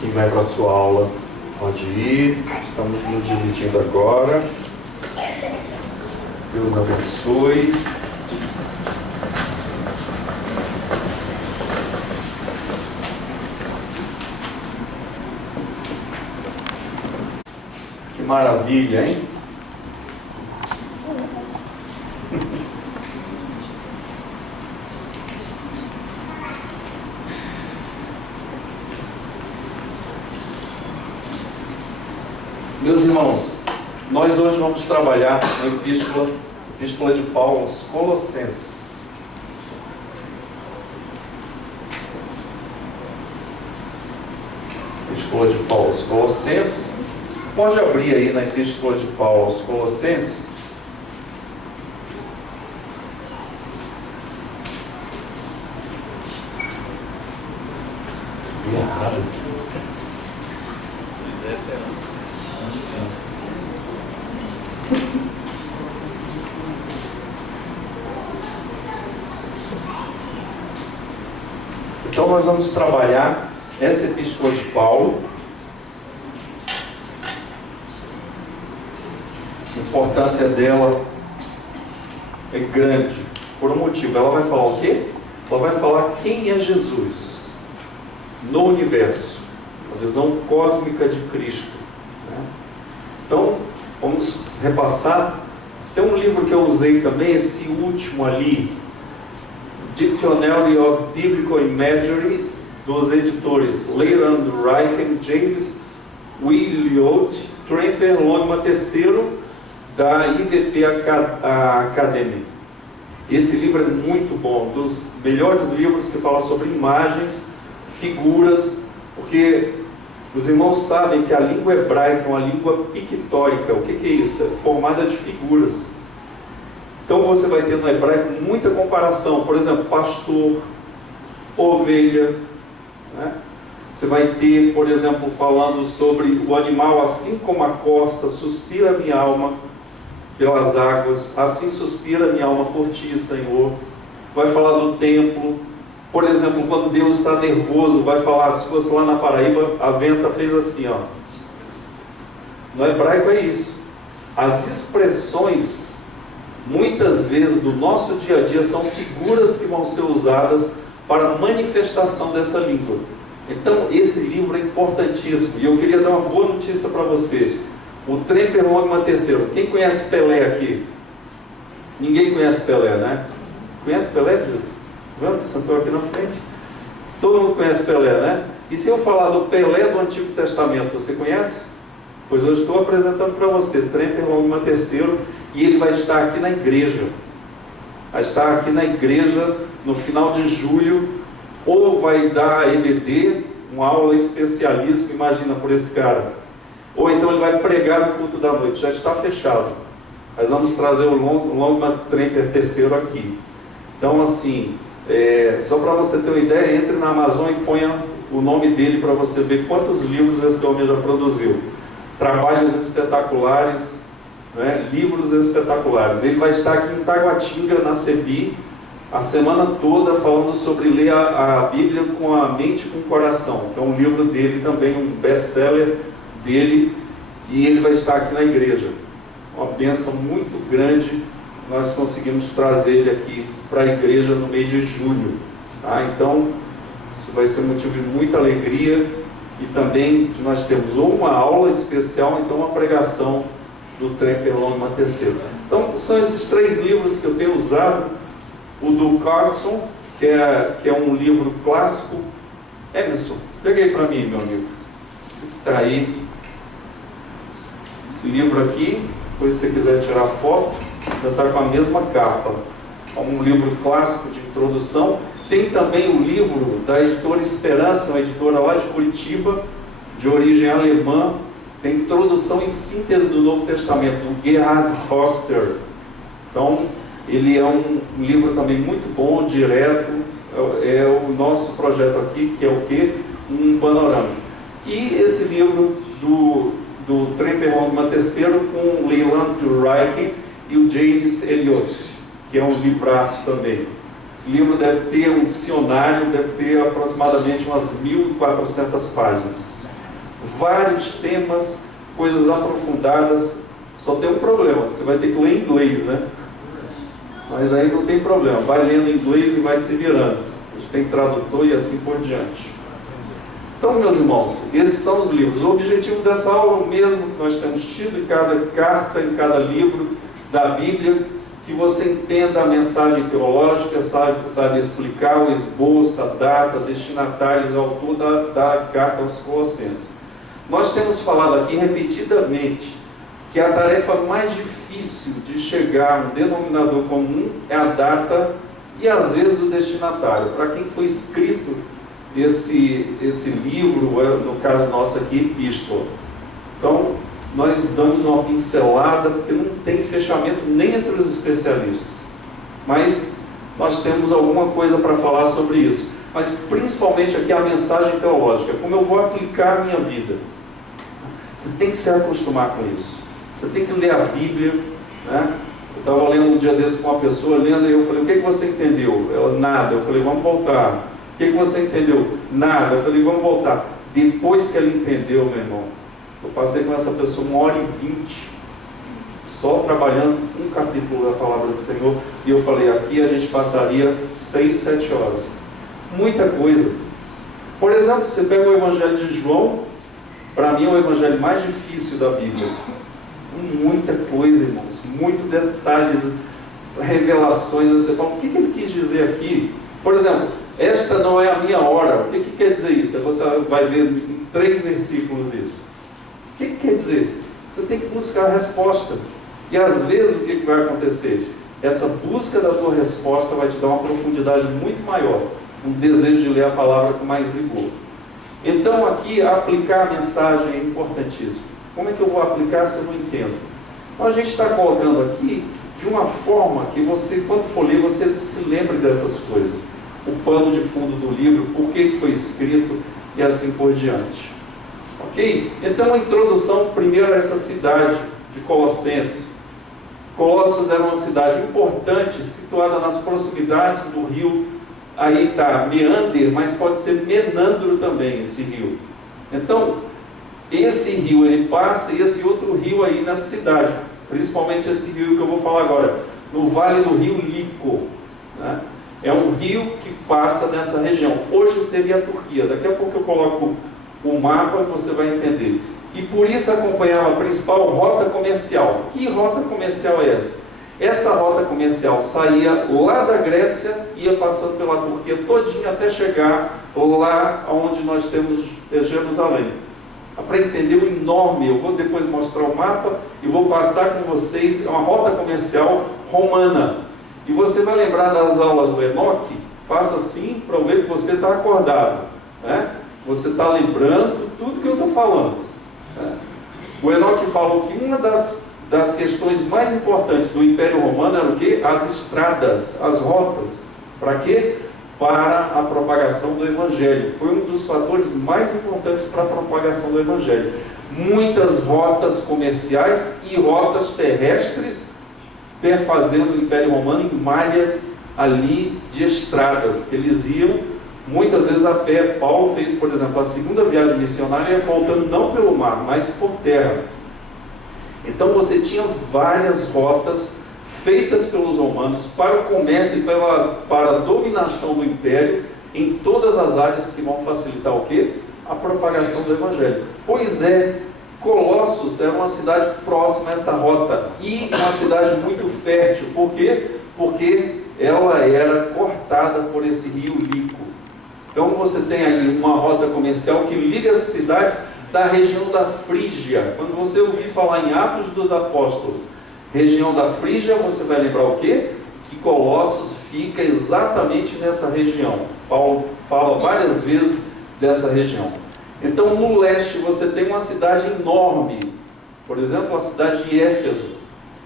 Quem vai para a sua aula pode ir. Estamos nos dividindo agora. Deus abençoe. Que maravilha, hein? Meus irmãos, nós hoje vamos trabalhar na epístola de Paulo aos Colossenses. Epístola de Paulo aos Colossenses. Você pode abrir aí na epístola de Paulo aos Colossenses. Errado. Então nós vamos trabalhar essa epístola de Paulo. A importância dela é grande, por um motivo. Ela vai falar o quê? Ela vai falar quem é Jesus no universo, a visão cósmica de Cristo, né? Então, vamos repassar. Tem um livro que eu usei também, esse último ali, Dictionary of Biblical Imagery, dos editores Leland Ryken, James Williot, Tremper, Longman III, da IVP Academy. Esse livro é muito bom, dos melhores livros que falam sobre imagens, figuras, porque os irmãos sabem que a língua hebraica é uma língua pictórica. O que é isso? É formada de figuras. Então você vai ter no hebraico muita comparação. Por exemplo, pastor, ovelha, né? Você vai ter, por exemplo, falando sobre o animal, assim como a corça, suspira minha alma pelas águas, assim suspira minha alma por ti, Senhor. Vai falar do templo. Por exemplo, quando Deus está nervoso, vai falar, se fosse lá na Paraíba, a venta fez assim, ó. No hebraico é isso. As expressões, muitas vezes, do nosso dia a dia, são figuras que vão ser usadas para a manifestação dessa língua. Então, esse livro é importantíssimo. E eu queria dar uma boa notícia para você. O Tremper Longman III. Quem conhece Pelé aqui? Ninguém conhece Pelé, né? Conhece Pelé, Deus? Vamos, sentou aqui na frente. Todo mundo conhece Pelé, né? E se eu falar do Pelé do Antigo Testamento, você conhece? Pois eu estou apresentando para você, Tremper Longman III, e ele vai estar aqui na igreja. Vai estar aqui na igreja no final de julho, ou vai dar a EBD, uma aula especialíssima, imagina, por esse cara. Ou então ele vai pregar no culto da noite, já está fechado. Nós vamos trazer o Longman Tremper III aqui. Então, assim, só para você ter uma ideia, entre na Amazon e ponha o nome dele para você ver quantos livros esse homem já produziu. Trabalhos espetaculares, né? Livros espetaculares. Ele vai estar aqui em Taguatinga, na CEBI, a semana toda falando sobre ler a Bíblia com a mente e com o coração. É um livro dele também, um best-seller dele, e ele vai estar aqui na igreja. Uma bênção muito grande. Nós conseguimos trazer ele aqui para a igreja no mês de julho, tá? Então, isso vai ser motivo de muita alegria, e também nós temos ou uma aula especial, então uma pregação do Tremper Longman III. Então, são esses 3 livros que eu tenho usado. O do Carson, que é um livro clássico. Emerson, peguei para mim, meu amigo. Está aí. Esse livro aqui, depois se você quiser tirar foto, já está com a mesma capa. É um livro clássico de introdução. Tem também o livro da editora Esperança, uma editora lá de Curitiba, de origem alemã. Tem introdução e síntese do Novo Testamento, do Gerhard Hoster. Então, ele é um livro também muito bom, direto. É o nosso projeto aqui, que é o quê? Um panorama. E esse livro do Tremper Longman III com o Leland Ryken e o James Elliot, que é um livraço também. Esse livro deve ter um dicionário, deve ter aproximadamente umas 1.400 páginas. vários temas, coisas aprofundadas. Só tem um problema, você vai ter que ler em inglês, né? Mas aí não tem problema, vai lendo em inglês e vai se virando. A gente tem tradutor e assim por diante. Então, meus irmãos, esses são os livros. O objetivo dessa aula é o mesmo que nós temos tido em cada carta, em cada livro da Bíblia, que você entenda a mensagem teológica, sabe explicar o esboço, a data, destinatários, autor da carta aos Colossenses. Nós temos falado aqui repetidamente que a tarefa mais difícil de chegar a um denominador comum é a data e às vezes o destinatário. Para quem foi escrito esse livro, no caso nosso aqui, epístola. Então, nós damos uma pincelada, porque não tem fechamento nem entre os especialistas. Mas nós temos alguma coisa para falar sobre isso. Mas principalmente aqui a mensagem teológica, como eu vou aplicar a minha vida. Você tem que se acostumar com isso. Você tem que ler a Bíblia, né? Eu estava lendo um dia desse com uma pessoa, lendo, e eu falei, o que você entendeu? Ela, nada. Eu falei, vamos voltar. O que você entendeu? Nada. Eu falei, vamos voltar. Depois que ela entendeu, meu irmão, eu passei com essa pessoa 1h20, só trabalhando um capítulo da Palavra do Senhor, e eu falei, aqui a gente passaria 6, 7 horas. Muita coisa. Por exemplo, você pega o Evangelho de João, para mim é o Evangelho mais difícil da Bíblia. Muita coisa, irmãos, muitos detalhes, revelações. Você fala, o que ele quis dizer aqui? Por exemplo, esta não é a minha hora. O que quer dizer isso? Você vai ver em 3 versículos isso. O que quer dizer? Você tem que buscar a resposta. E às vezes o que vai acontecer? Essa busca da tua resposta vai te dar uma profundidade muito maior, um desejo de ler a palavra com mais vigor. Então aqui aplicar a mensagem é importantíssimo. Como é que eu vou aplicar se eu não entendo? Então a gente está colocando aqui de uma forma que você, quando for ler, você se lembre dessas coisas. O pano de fundo do livro, por que foi escrito e assim por diante. Ok? Então a introdução primeiro a essa cidade de Colossenses. Colossos era uma cidade importante, situada nas proximidades do rio. Aí está Meander, mas pode ser Menandro também, esse rio. Então, esse rio ele passa e esse outro rio aí na cidade, principalmente esse rio que eu vou falar agora, no vale do rio Lico, né? É um rio que passa nessa região. Hoje seria a Turquia. Daqui a pouco eu coloco o mapa e você vai entender. E por isso acompanhava a principal rota comercial. Que rota comercial é essa? Essa rota comercial saía lá da Grécia, ia passando pela Turquia todinha até chegar lá onde nós temos Jerusalém. Para entender o enorme, eu vou depois mostrar o mapa e vou passar com vocês, é uma rota comercial romana. E você vai lembrar das aulas do Enoque, faça assim para ver que você está acordado, né? Você está lembrando tudo que eu estou falando, né? O Enoque falou que uma das questões mais importantes do Império Romano era o quê? As estradas, as rotas. Para quê? Para a propagação do Evangelho. Foi um dos fatores mais importantes para a propagação do Evangelho. Muitas rotas comerciais e rotas terrestres, perfazendo o Império Romano em malhas ali de estradas, que eles iam muitas vezes a pé. Paulo fez, por exemplo, a segunda viagem missionária voltando não pelo mar, mas por terra. Então você tinha várias rotas feitas pelos romanos para o comércio e para a dominação do império em todas as áreas que vão facilitar o quê? A propagação do Evangelho. Pois é, Colossos era uma cidade próxima a essa rota e uma cidade muito fértil. Por quê? Porque ela era cortada por esse rio Lico. Então você tem aí uma rota comercial que liga as cidades da região da Frígia. Quando você ouvir falar em Atos dos Apóstolos, região da Frígia, você vai lembrar o quê? Que Colossos fica exatamente nessa região. Paulo fala várias vezes dessa região. Então no leste você tem uma cidade enorme, por exemplo a cidade de Éfeso.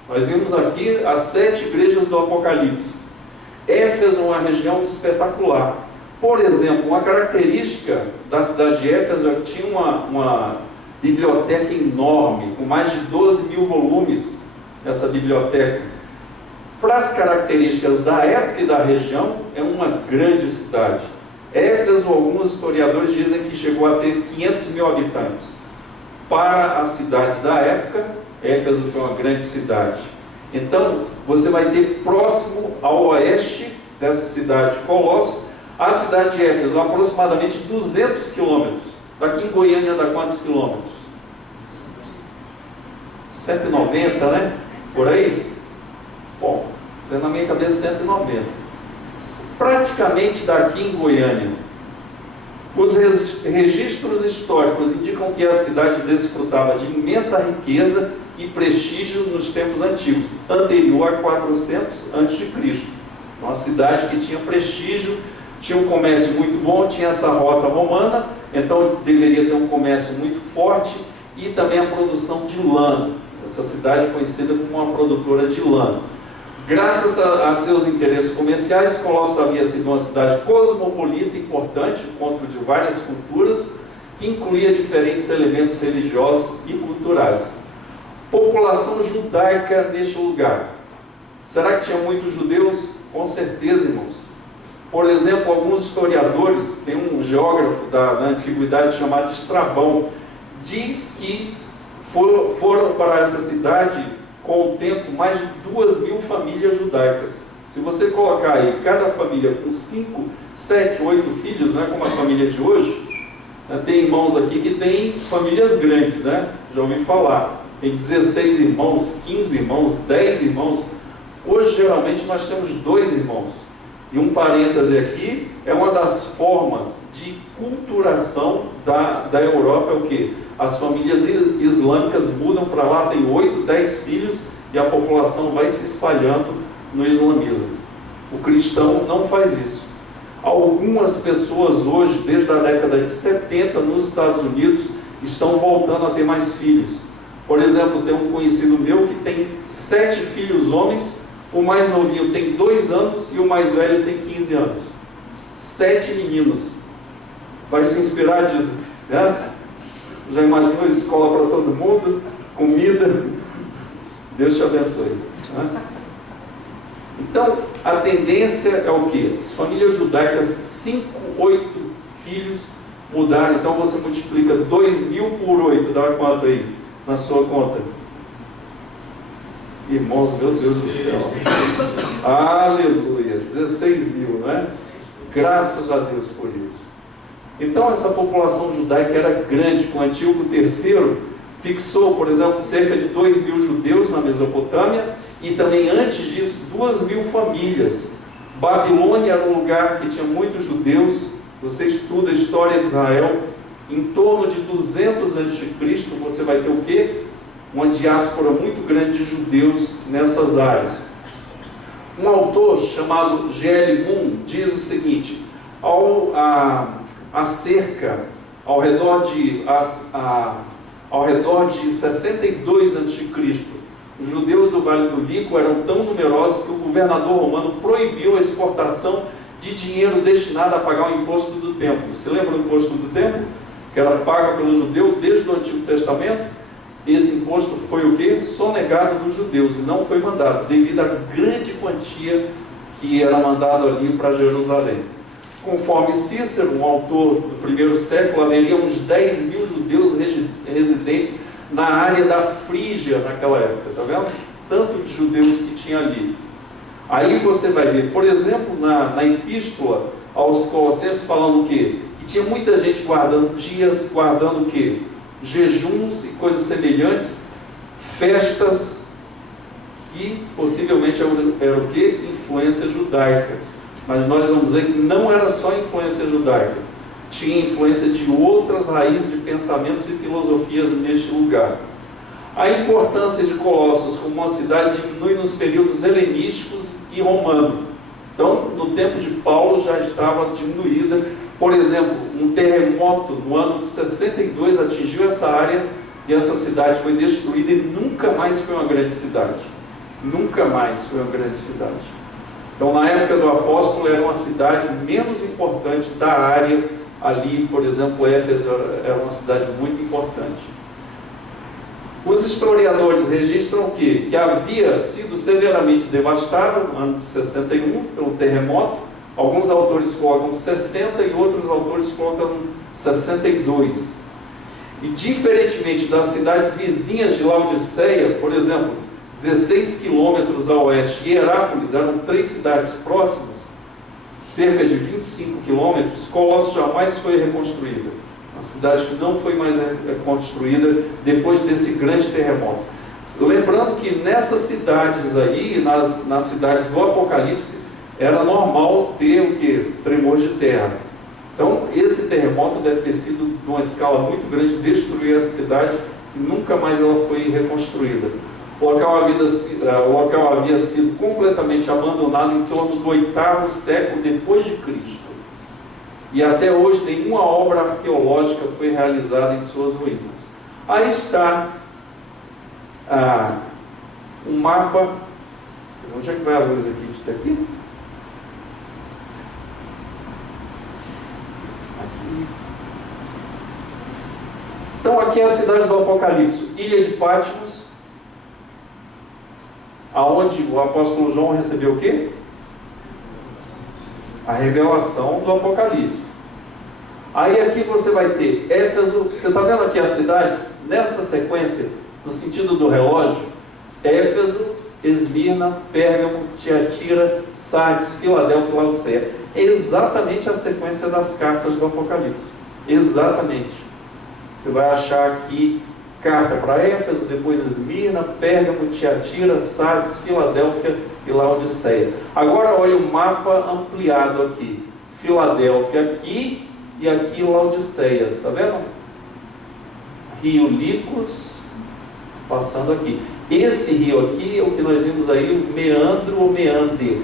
Nós vimos aqui as 7 igrejas do Apocalipse. Éfeso é uma região espetacular. Por exemplo, uma característica da cidade de Éfeso é que tinha uma biblioteca enorme, com mais de 12 mil volumes nessa biblioteca. Para as características da época e da região, é uma grande cidade. Éfeso, alguns historiadores dizem que chegou a ter 500 mil habitantes. para a cidade da época. Éfeso foi uma grande cidade. Então, você vai ter próximo ao oeste dessa cidade Colossos, a cidade de Éfeso, aproximadamente 200 quilômetros. Daqui em Goiânia dá quantos quilômetros? 190, né? Por aí? Bom, na minha cabeça 190. Praticamente daqui em Goiânia, os registros históricos indicam que a cidade desfrutava de imensa riqueza e prestígio nos tempos antigos, anterior a 400 a.C. Uma cidade que tinha prestígio, tinha um comércio muito bom, tinha essa rota romana, então deveria ter um comércio muito forte e também a produção de lã. Essa cidade é conhecida como uma produtora de lã. Graças a seus interesses comerciais, Colossos havia sido uma cidade cosmopolita importante, encontro de várias culturas, que incluía diferentes elementos religiosos e culturais. População judaica neste lugar. Será que tinha muitos judeus? Com certeza, irmãos. Por exemplo, alguns historiadores, tem um geógrafo da antiguidade chamado Estrabão, diz que foram para essa cidade, com o tempo, mais de 2.000 famílias judaicas. Se você colocar aí cada família com 5, 7, 8 filhos, não é como a família de hoje, né? Tem irmãos aqui que têm famílias grandes, né? Já ouvi falar. Tem 16 irmãos, 15 irmãos, 10 irmãos. Hoje, geralmente, nós temos 2 irmãos. E um parêntese aqui, é uma das formas de culturação da Europa, é o quê? As famílias islâmicas mudam para lá, tem 8, 10 filhos, e a população vai se espalhando no islamismo. O cristão não faz isso. Algumas pessoas hoje, desde a década de 70, nos Estados Unidos, estão voltando a ter mais filhos. Por exemplo, tem um conhecido meu que tem 7 filhos homens, o mais novinho tem 2 anos e o mais velho tem 15 anos. 7 meninos. Vai se inspirar de essa? Já imaginou escola para todo mundo? Comida? Deus te abençoe. Né? Então, a tendência é o quê? As famílias judaicas, 5, 8 filhos mudaram. Então, você multiplica 2.000 por 8. Dá quanto aí na sua conta? Irmãos, meu Deus do céu. Aleluia. 16.000, não é? Graças a Deus por isso. Então, essa população judaica era grande. Com Antíoco III, fixou, por exemplo, cerca de 2.000 judeus na Mesopotâmia e também antes disso, 2.000 famílias. Babilônia era um lugar que tinha muitos judeus. Você estuda a história de Israel, em torno de 200 a.C., você vai ter o quê? Uma diáspora muito grande de judeus nessas áreas. Um autor chamado G.L. Moon diz o seguinte: a cerca ao redor de 62 a.C., os judeus do Vale do Lico eram tão numerosos que o governador romano proibiu a exportação de dinheiro destinado a pagar o imposto do templo. Você lembra do imposto do templo? Que era pago pelos judeus desde o Antigo Testamento. Esse imposto foi o quê? Sonegado dos judeus, e não foi mandado, devido à grande quantia que era mandado ali para Jerusalém. Conforme Cícero, um autor do primeiro século, haveria uns 10.000 judeus residentes na área da Frígia naquela época, está vendo? Tanto de judeus que tinha ali. Aí você vai ver, por exemplo, na epístola aos Colossenses, falando o quê? Que tinha muita gente guardando dias, guardando o quê? Jejuns e coisas semelhantes, festas, que possivelmente era o quê? Influência judaica. Mas nós vamos dizer que não era só influência judaica, tinha influência de outras raízes de pensamentos e filosofias neste lugar. A importância de Colossos como uma cidade diminui nos períodos helenísticos e romano. Então, no tempo de Paulo já estava diminuída. Por exemplo, um terremoto no ano de 62 atingiu essa área e essa cidade foi destruída e nunca mais foi uma grande cidade. Nunca mais foi uma grande cidade. Então, na época do apóstolo, era uma cidade menos importante da área ali. Por exemplo, Éfeso era uma cidade muito importante. Os historiadores registram o quê? Que havia sido severamente devastada no ano de 61 pelo terremoto. Alguns autores colocam 60 e outros autores colocam 62. E diferentemente das cidades vizinhas de Laodiceia, por exemplo, 16 quilômetros a oeste, Hierápolis, eram 3 cidades próximas, cerca de 25 quilômetros, Colossos jamais foi reconstruída. Uma cidade que não foi mais reconstruída depois desse grande terremoto. Lembrando que nessas cidades aí, nas cidades do Apocalipse, era normal ter o quê? Tremor de terra. Então, esse terremoto deve ter sido de uma escala muito grande, destruir essa cidade e nunca mais ela foi reconstruída. O local havia sido completamente abandonado em torno do 8º século depois de Cristo. E até hoje nenhuma obra arqueológica foi realizada em suas ruínas. Aí está um mapa. Onde é que vai a luz aqui? Está aqui? Então aqui é a cidade do Apocalipse, Ilha de Patmos, aonde o apóstolo João recebeu o quê? A revelação do Apocalipse. Aí aqui você vai ter Éfeso. Você está vendo aqui as cidades? Nessa sequência, no sentido do relógio, Éfeso, Esmirna, Pérgamo, Tiatira, Sardes, Filadélfia e Laodiceia. É exatamente a sequência das cartas do Apocalipse. Exatamente. Você vai achar aqui carta para Éfeso, depois Esmirna, Pérgamo, Tiatira, Sardes, Filadélfia e Laodiceia. Agora olha o mapa ampliado aqui. Filadélfia aqui e aqui Laodiceia. Está vendo? Rio Licos passando aqui. Esse rio aqui é o que nós vimos aí, o meandro ou meander.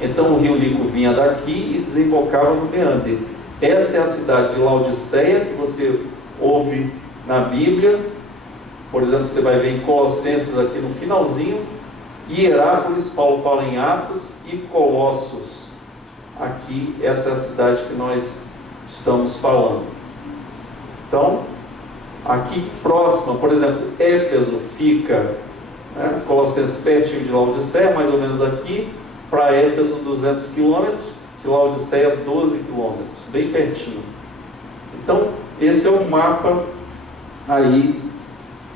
Então o rio Lico vinha daqui e desembocava no meander. Essa é a cidade de Laodiceia, que você ouve na Bíblia. Por exemplo, você vai ver em Colossenses aqui no finalzinho. Hierápolis, Paulo fala em Atos, e Colossos. Aqui, essa é a cidade que nós estamos falando. Então, aqui próxima, por exemplo, Éfeso fica, Colossenses pertinho de Laodiceia, mais ou menos aqui, para Éfeso 200 quilômetros, de Laodiceia 12 quilômetros, bem pertinho. Então, esse é o mapa aí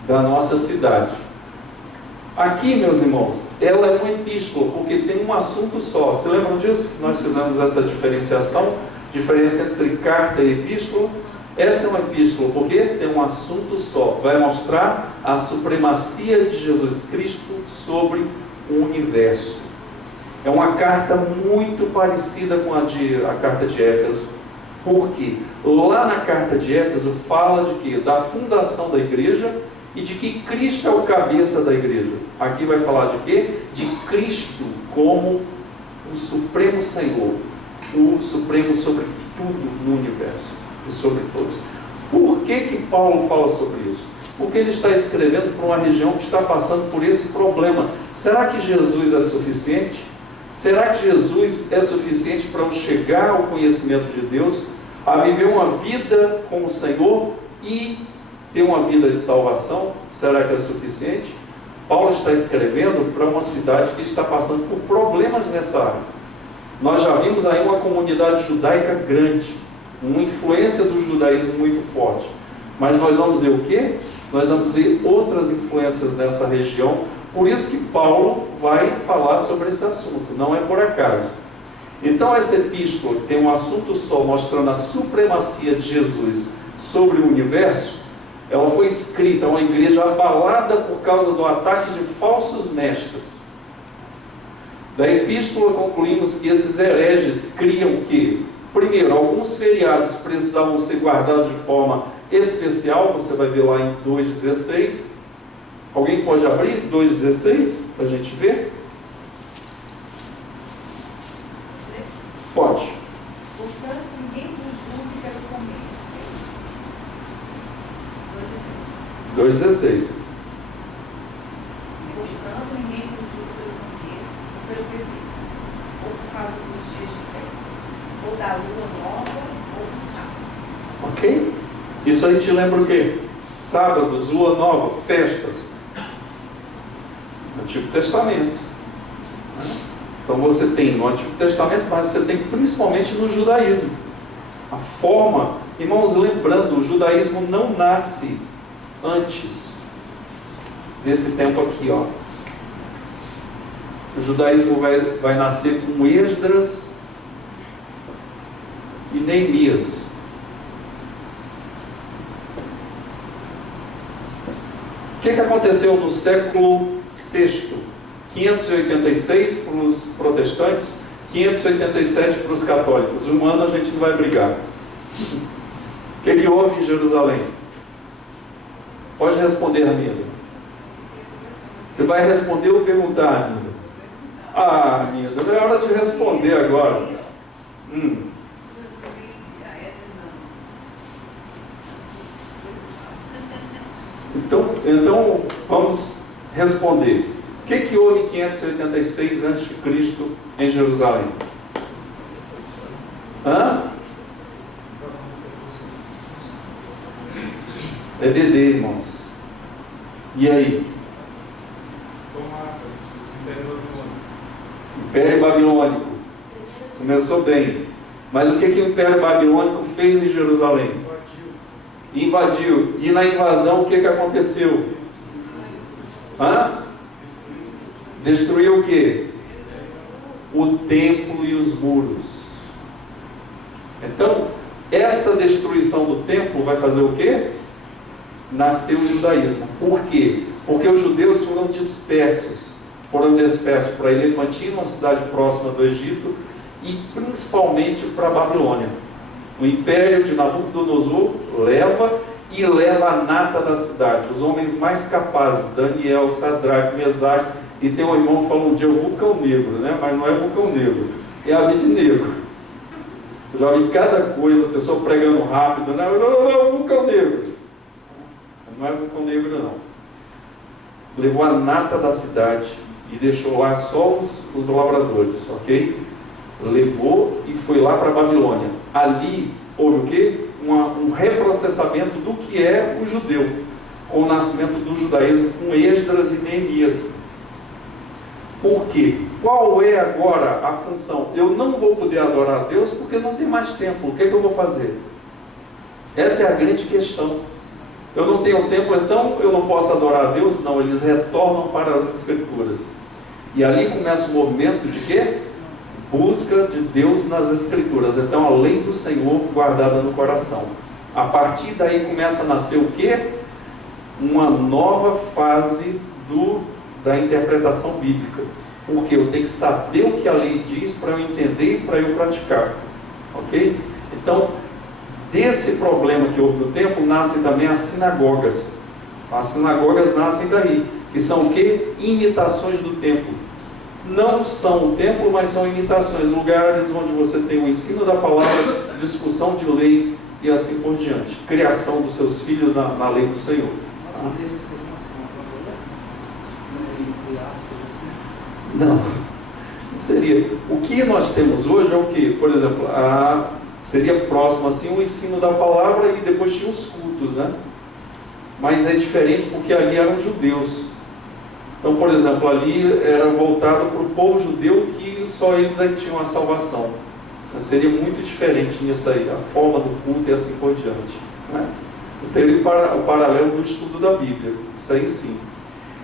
da nossa cidade. Aqui, meus irmãos, ela é uma epístola, porque tem um assunto só. Você lembram disso? Nós fizemos essa diferenciação, diferença entre carta e epístola. Essa é uma epístola, porque tem um assunto só. Vai mostrar a supremacia de Jesus Cristo sobre o universo. É uma carta muito parecida com a carta de Éfeso. Porque lá na carta de Éfeso fala de quê? Da fundação da igreja e de que Cristo é o cabeça da igreja. Aqui vai falar de quê? De Cristo como o Supremo Senhor, o Supremo sobre tudo no universo e sobre todos. Por que Paulo fala sobre isso? Porque ele está escrevendo para uma região que está passando por esse problema. Será que Jesus é suficiente? Será que Jesus é suficiente para eu chegar ao conhecimento de Deus, a viver uma vida com o Senhor e ter uma vida de salvação? Será que é suficiente? Paulo está escrevendo para uma cidade que está passando por problemas nessa área. Nós já vimos aí uma comunidade judaica grande, uma influência do judaísmo muito forte. Mas nós vamos ver o quê? Nós vamos ver outras influências nessa região. Por isso que Paulo vai falar sobre esse assunto, não é por acaso. Então essa epístola tem um assunto só, mostrando a supremacia de Jesus sobre o universo. Ela foi escrita a uma igreja abalada por causa do ataque de falsos mestres. Da epístola concluímos que esses hereges criam que, primeiro, alguns feriados precisavam ser guardados de forma especial. Você vai ver lá em 2,16. Alguém pode abrir 2,16 para a gente ver? Pode. Portanto, ninguém vos julgue pelo comer. 2,16. Portanto, ninguém vos julgue pelo comer ou pelo beber, ou por causa dos dias de festas, ou da lua nova, ou dos sábados. Ok? Isso aí te lembra o quê? Sábados, lua nova, festas. Antigo Testamento. Então você tem no Antigo Testamento, mas você tem principalmente no judaísmo. A forma Irmãos, lembrando, o judaísmo não nasce antes desse tempo aqui, ó. O judaísmo vai nascer com Esdras e Neemias. O que aconteceu no século VI? 586 para os protestantes, 587 para os católicos. Um ano a gente não vai brigar. O que houve em Jerusalém? Pode responder, amiga. Você vai responder ou perguntar, amiga? Ah, amiga, não é hora de responder agora. Então vamos responder. O que houve em 586 a.C. em Jerusalém? É DD, irmãos. E aí? Império Babilônico. Começou bem. Mas o que o Império Babilônico fez em Jerusalém? Invadiu. E na invasão o que aconteceu? Destruiu o quê? O templo e os muros. Então, essa destruição do templo vai fazer o quê? Nasceu o judaísmo. Por quê? Porque os judeus foram dispersos para Elefantina, uma cidade próxima do Egito, e principalmente para a Babilônia. O império de Nabucodonosor leva a nata da cidade, os homens mais capazes, Daniel, Sadraque, Mesaque, e tem um irmão que falou um dia vulcão negro, né? Mas não é vulcão negro, é Abednego. Eu já vi cada coisa, a pessoa pregando rápido, não, vulcão negro. Não é vulcão negro, não. Levou a nata da cidade e deixou lá só os lavradores, ok? Levou e foi lá para a Babilônia. Ali houve o quê? Um reprocessamento do que é o judeu, com o nascimento do judaísmo, com Esdras e Neemias. Por quê? Qual é agora a função? Eu não vou poder adorar a Deus porque não tem mais tempo. O que eu vou fazer? Essa é a grande questão. Eu não tenho tempo, então eu não posso adorar a Deus? Não, eles retornam para as Escrituras. E ali começa o movimento de quê? Busca de Deus nas Escrituras. Então, a lei do Senhor guardada no coração. A partir daí começa a nascer o quê? Uma nova fase da interpretação bíblica. Porque eu tenho que saber o que a lei diz para eu entender e para eu praticar. Ok? Então, desse problema que houve no templo, nascem também as sinagogas. As sinagogas nascem daí, que são o quê? Imitações do templo. Não são o templo, mas são imitações, lugares onde você tem o ensino da palavra, discussão de leis e assim por diante. Criação dos seus filhos na lei do Senhor. Nossa igreja seria Não seria. O que nós temos hoje é o que? Por exemplo, seria próximo assim o ensino da palavra e depois tinha os cultos, né? Mas é diferente porque ali eram judeus. Então, por exemplo, ali era voltado para o povo judeu, que só eles aí tinham a salvação. Mas seria muito diferente nisso aí, a forma do culto e assim por diante, né? Teria o paralelo do estudo da Bíblia, isso aí sim.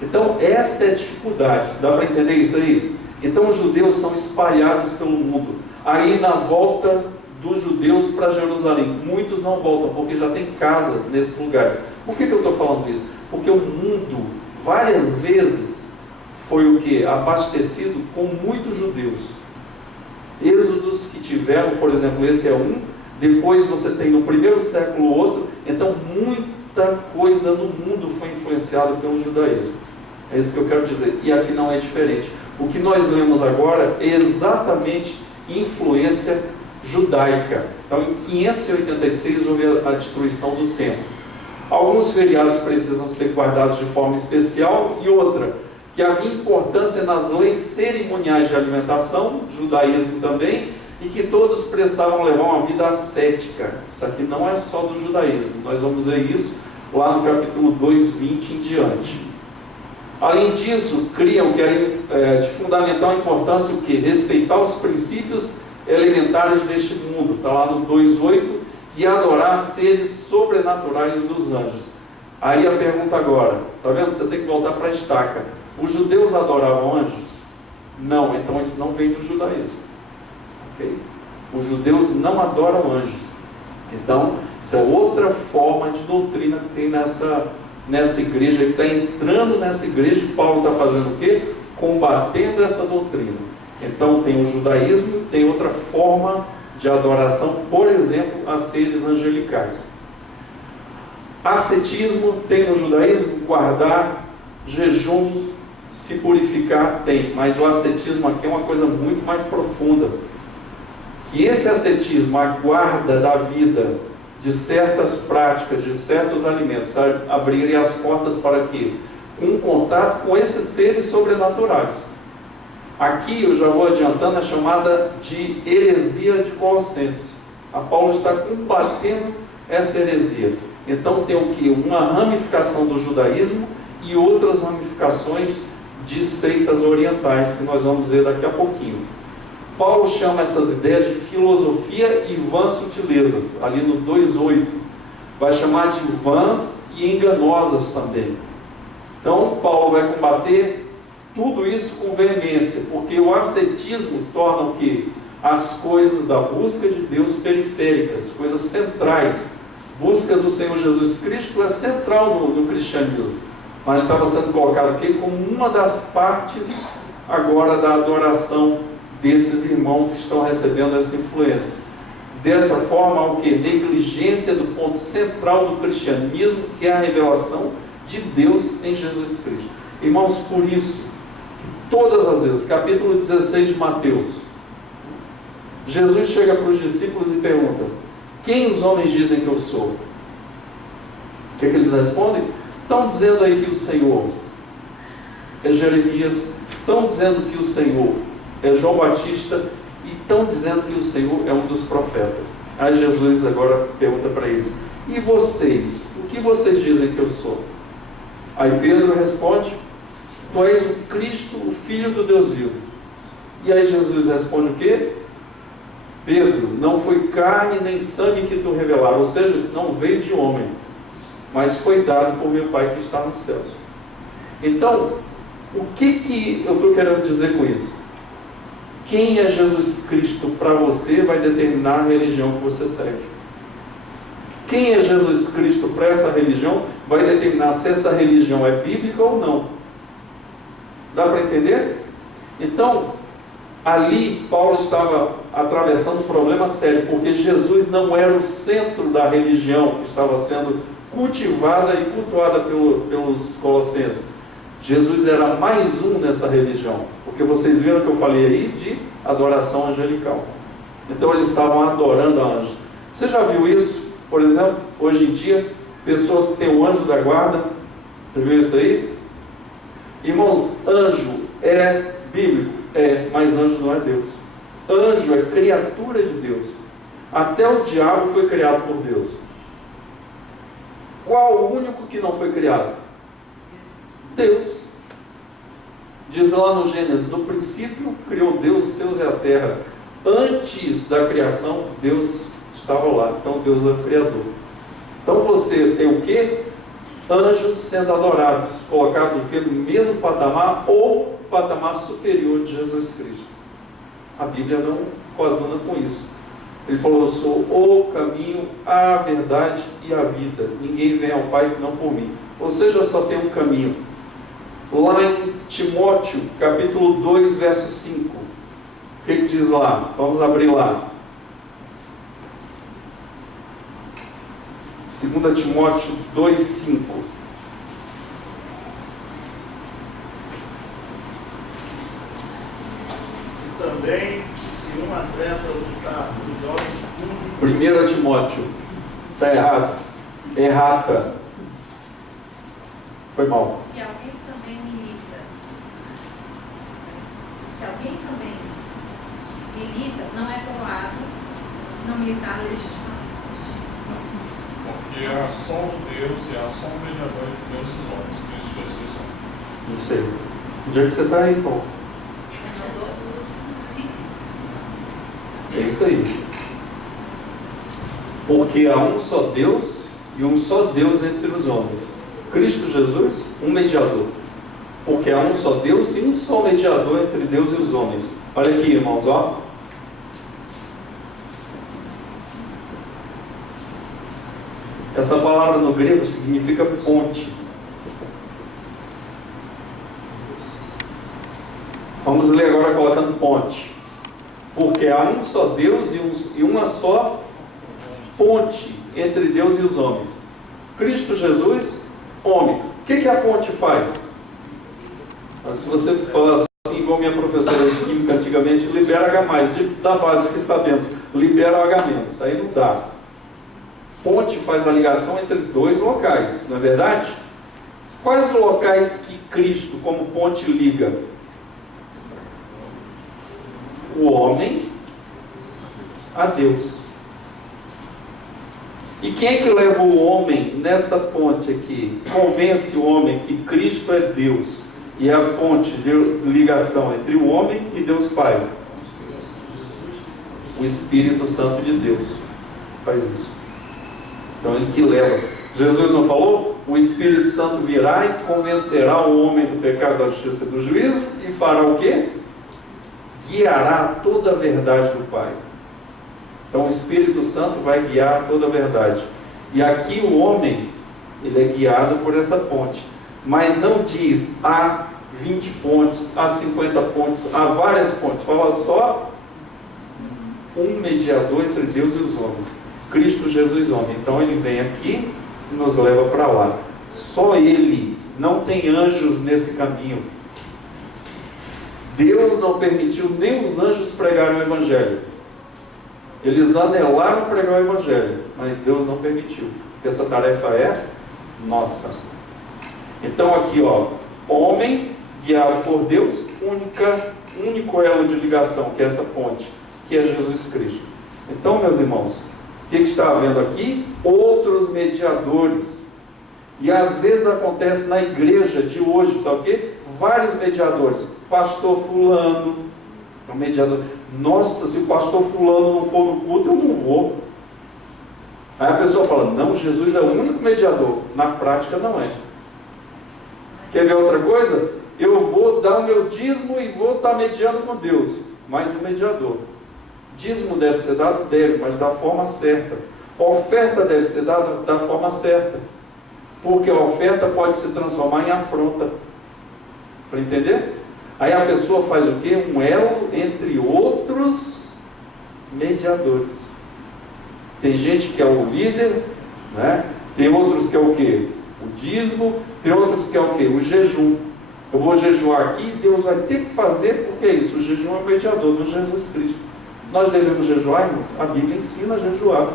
Então, essa é a dificuldade. Dá para entender isso aí? Então, os judeus são espalhados pelo mundo. Aí, na volta dos judeus para Jerusalém, muitos não voltam, porque já tem casas nesses lugares. Por que eu estou falando isso? Porque o mundo, várias vezes, foi o que? Abastecido com muitos judeus. Êxodos que tiveram, por exemplo, esse é um. Depois você tem no primeiro século outro. Então, muita coisa no mundo foi influenciada pelo judaísmo. É isso que eu quero dizer. E aqui não é diferente. O que nós lemos agora é exatamente influência judaica. Então, em 586 houve a destruição do templo. Alguns feriados precisam ser guardados de forma especial, e outra, que havia importância nas leis cerimoniais de alimentação, judaísmo também, e que todos precisavam levar uma vida ascética. Isso aqui não é só do judaísmo, nós vamos ver isso lá no capítulo 2, 20 em diante. Além disso, criam que é de fundamental importância o que? Respeitar os princípios elementares deste mundo. Está lá no 2,8. e adorar seres sobrenaturais dos anjos. Aí a pergunta agora, tá vendo? Você tem que voltar para a estaca. Os judeus adoravam anjos? Não, então isso não vem do judaísmo. Ok? Os judeus não adoram anjos. Então, isso é outra forma de doutrina que tem nessa igreja. Ele está entrando nessa igreja e Paulo está fazendo o quê? Combatendo essa doutrina. Então tem o judaísmo, tem outra forma de adoração, por exemplo, a seres angelicais. Ascetismo tem no judaísmo, guardar, jejum, se purificar, tem, mas o ascetismo aqui é uma coisa muito mais profunda. Que esse ascetismo, a guarda da vida, de certas práticas, de certos alimentos, abrirem as portas para quê? Com um contato com esses seres sobrenaturais. Aqui eu já vou adiantando a chamada de heresia de Colossenses. A Paulo está combatendo essa heresia. Então tem o que? Uma ramificação do judaísmo e outras ramificações de seitas orientais, que nós vamos dizer daqui a pouquinho. Paulo chama essas ideias de filosofia e vãs sutilezas, ali no 2,8. Vai chamar de vãs e enganosas também. Então Paulo vai combater tudo isso com veemência, porque o ascetismo torna o quê? As coisas da busca de Deus periféricas, coisas centrais. Busca do Senhor Jesus Cristo é central no cristianismo, mas estava sendo colocado aqui como uma das partes agora da adoração desses irmãos que estão recebendo essa influência. Dessa forma, o que? Negligência do ponto central do cristianismo, que é a revelação de Deus em Jesus Cristo. Irmãos, por isso, todas as vezes, capítulo 16 de Mateus, Jesus chega para os discípulos e pergunta: quem os homens dizem que eu sou? O que eles respondem? Estão dizendo aí que o Senhor é Jeremias, estão dizendo que o Senhor é João Batista, e estão dizendo que o Senhor é um dos profetas. Aí Jesus agora pergunta para eles: e vocês? O que vocês dizem que eu sou? Aí Pedro responde: tu és o Cristo, o Filho do Deus vivo. E aí Jesus responde o quê? Pedro, não foi carne nem sangue que tu revelaram, ou seja, isso não veio de homem, mas foi dado por meu Pai que está nos céus. Então, o que eu estou querendo dizer com isso? Quem é Jesus Cristo para você vai determinar a religião que você segue. Quem é Jesus Cristo para essa religião vai determinar se essa religião é bíblica ou não. Dá para entender? Então, ali Paulo estava atravessando um problema sério, porque Jesus não era o centro da religião que estava sendo cultivada e cultuada pelos colossenses. Jesus era mais um nessa religião, porque vocês viram que eu falei aí de adoração angelical. Então eles estavam adorando a anjos. Você já viu isso? Por exemplo, hoje em dia, pessoas que têm o anjo da guarda, já viu isso aí? Irmãos, anjo é bíblico? É, mas anjo não é Deus. Anjo é criatura de Deus. Até o diabo foi criado por Deus. Qual o único que não foi criado? Deus. Diz lá no Gênesis: no princípio criou Deus os céus e a terra. Antes da criação, Deus estava lá. Então Deus é o Criador. Então você tem o quê? Anjos sendo adorados, colocados no mesmo patamar ou patamar superior de Jesus Cristo. A Bíblia não coaduna com isso. Ele falou: eu sou o caminho, a verdade e a vida. Ninguém vem ao Pai senão por mim. Ou seja, só tem um caminho. Lá em Timóteo, capítulo 2, verso 5. O que diz lá? Vamos abrir lá. 2 Timóteo 2, 5. E também, se um atleta lutar nos jogos públicos... 1 Timóteo. Está errado. Errata. Foi mal. Se alguém também milita, não é coroado, se não militar legitimamente. Porque a ação de Deus é a ação mediadora de Deus e os homens, Cristo Jesus. Não sei. Onde é que você está aí, Paulo? Sim. É isso aí. Porque há um só Deus e um só Deus entre os homens. Cristo Jesus, um mediador. Porque há um só Deus e um só mediador entre Deus e os homens. Olha aqui, irmãos, ó. Essa palavra no grego significa ponte. Vamos ler agora colocando ponte. Porque há um só Deus e uma só ponte entre Deus e os homens. Cristo Jesus, homem. O que a ponte faz? Se você falar assim, igual minha professora de química antigamente, libera H+, da base que sabemos, libera H-. Aí não dá. Ponte faz a ligação entre dois locais, não é verdade? Quais os locais que Cristo, como ponte, liga? O homem a Deus. E quem é que leva o homem nessa ponte aqui? Convence o homem que Cristo é Deus e é a ponte de ligação entre o homem e Deus Pai. O Espírito Santo de Deus faz isso. Então ele que leva. Jesus não falou? O Espírito Santo virá e convencerá o homem do pecado, da justiça e do juízo e fará o quê? Guiará toda a verdade do Pai. Então o Espírito Santo vai guiar toda a verdade. E aqui o homem, ele é guiado por essa ponte. Mas não diz há 20 pontes, há 50 pontes, há várias pontes. Fala só um mediador entre Deus e os homens. Cristo Jesus homem. Então ele vem aqui e nos leva para lá. Só ele. Não tem anjos nesse caminho. Deus não permitiu nem os anjos pregarem o Evangelho. Eles anelaram pregar o Evangelho, mas Deus não permitiu, porque essa tarefa é nossa. Então aqui, ó, homem guiado por Deus, único elo de ligação, que é essa ponte, que é Jesus Cristo. Então, meus irmãos, o que está havendo aqui? Outros mediadores. E às vezes acontece na igreja de hoje, sabe o quê? Vários mediadores. Pastor fulano, é um mediador. Nossa, se o pastor fulano não for no culto, eu não vou. Aí a pessoa fala, não, Jesus é o único mediador. Na prática não é. Quer ver outra coisa? Eu vou dar o meu dízimo e vou estar mediando com Deus. Mais um mediador. Dízimo deve ser dado? Deve, mas da forma certa. A oferta deve ser dada da forma certa. Porque a oferta pode se transformar em afronta. Para entender? Aí a pessoa faz o quê? Um elo entre outros mediadores. Tem gente que é o líder, né? Tem outros que é o quê? O dízimo. Tem outros que é o quê? O jejum. Eu vou jejuar aqui, Deus vai ter que fazer, porque é isso, o jejum é o mediador, não Jesus Cristo. Nós devemos jejuar, irmãos? A Bíblia ensina a jejuar,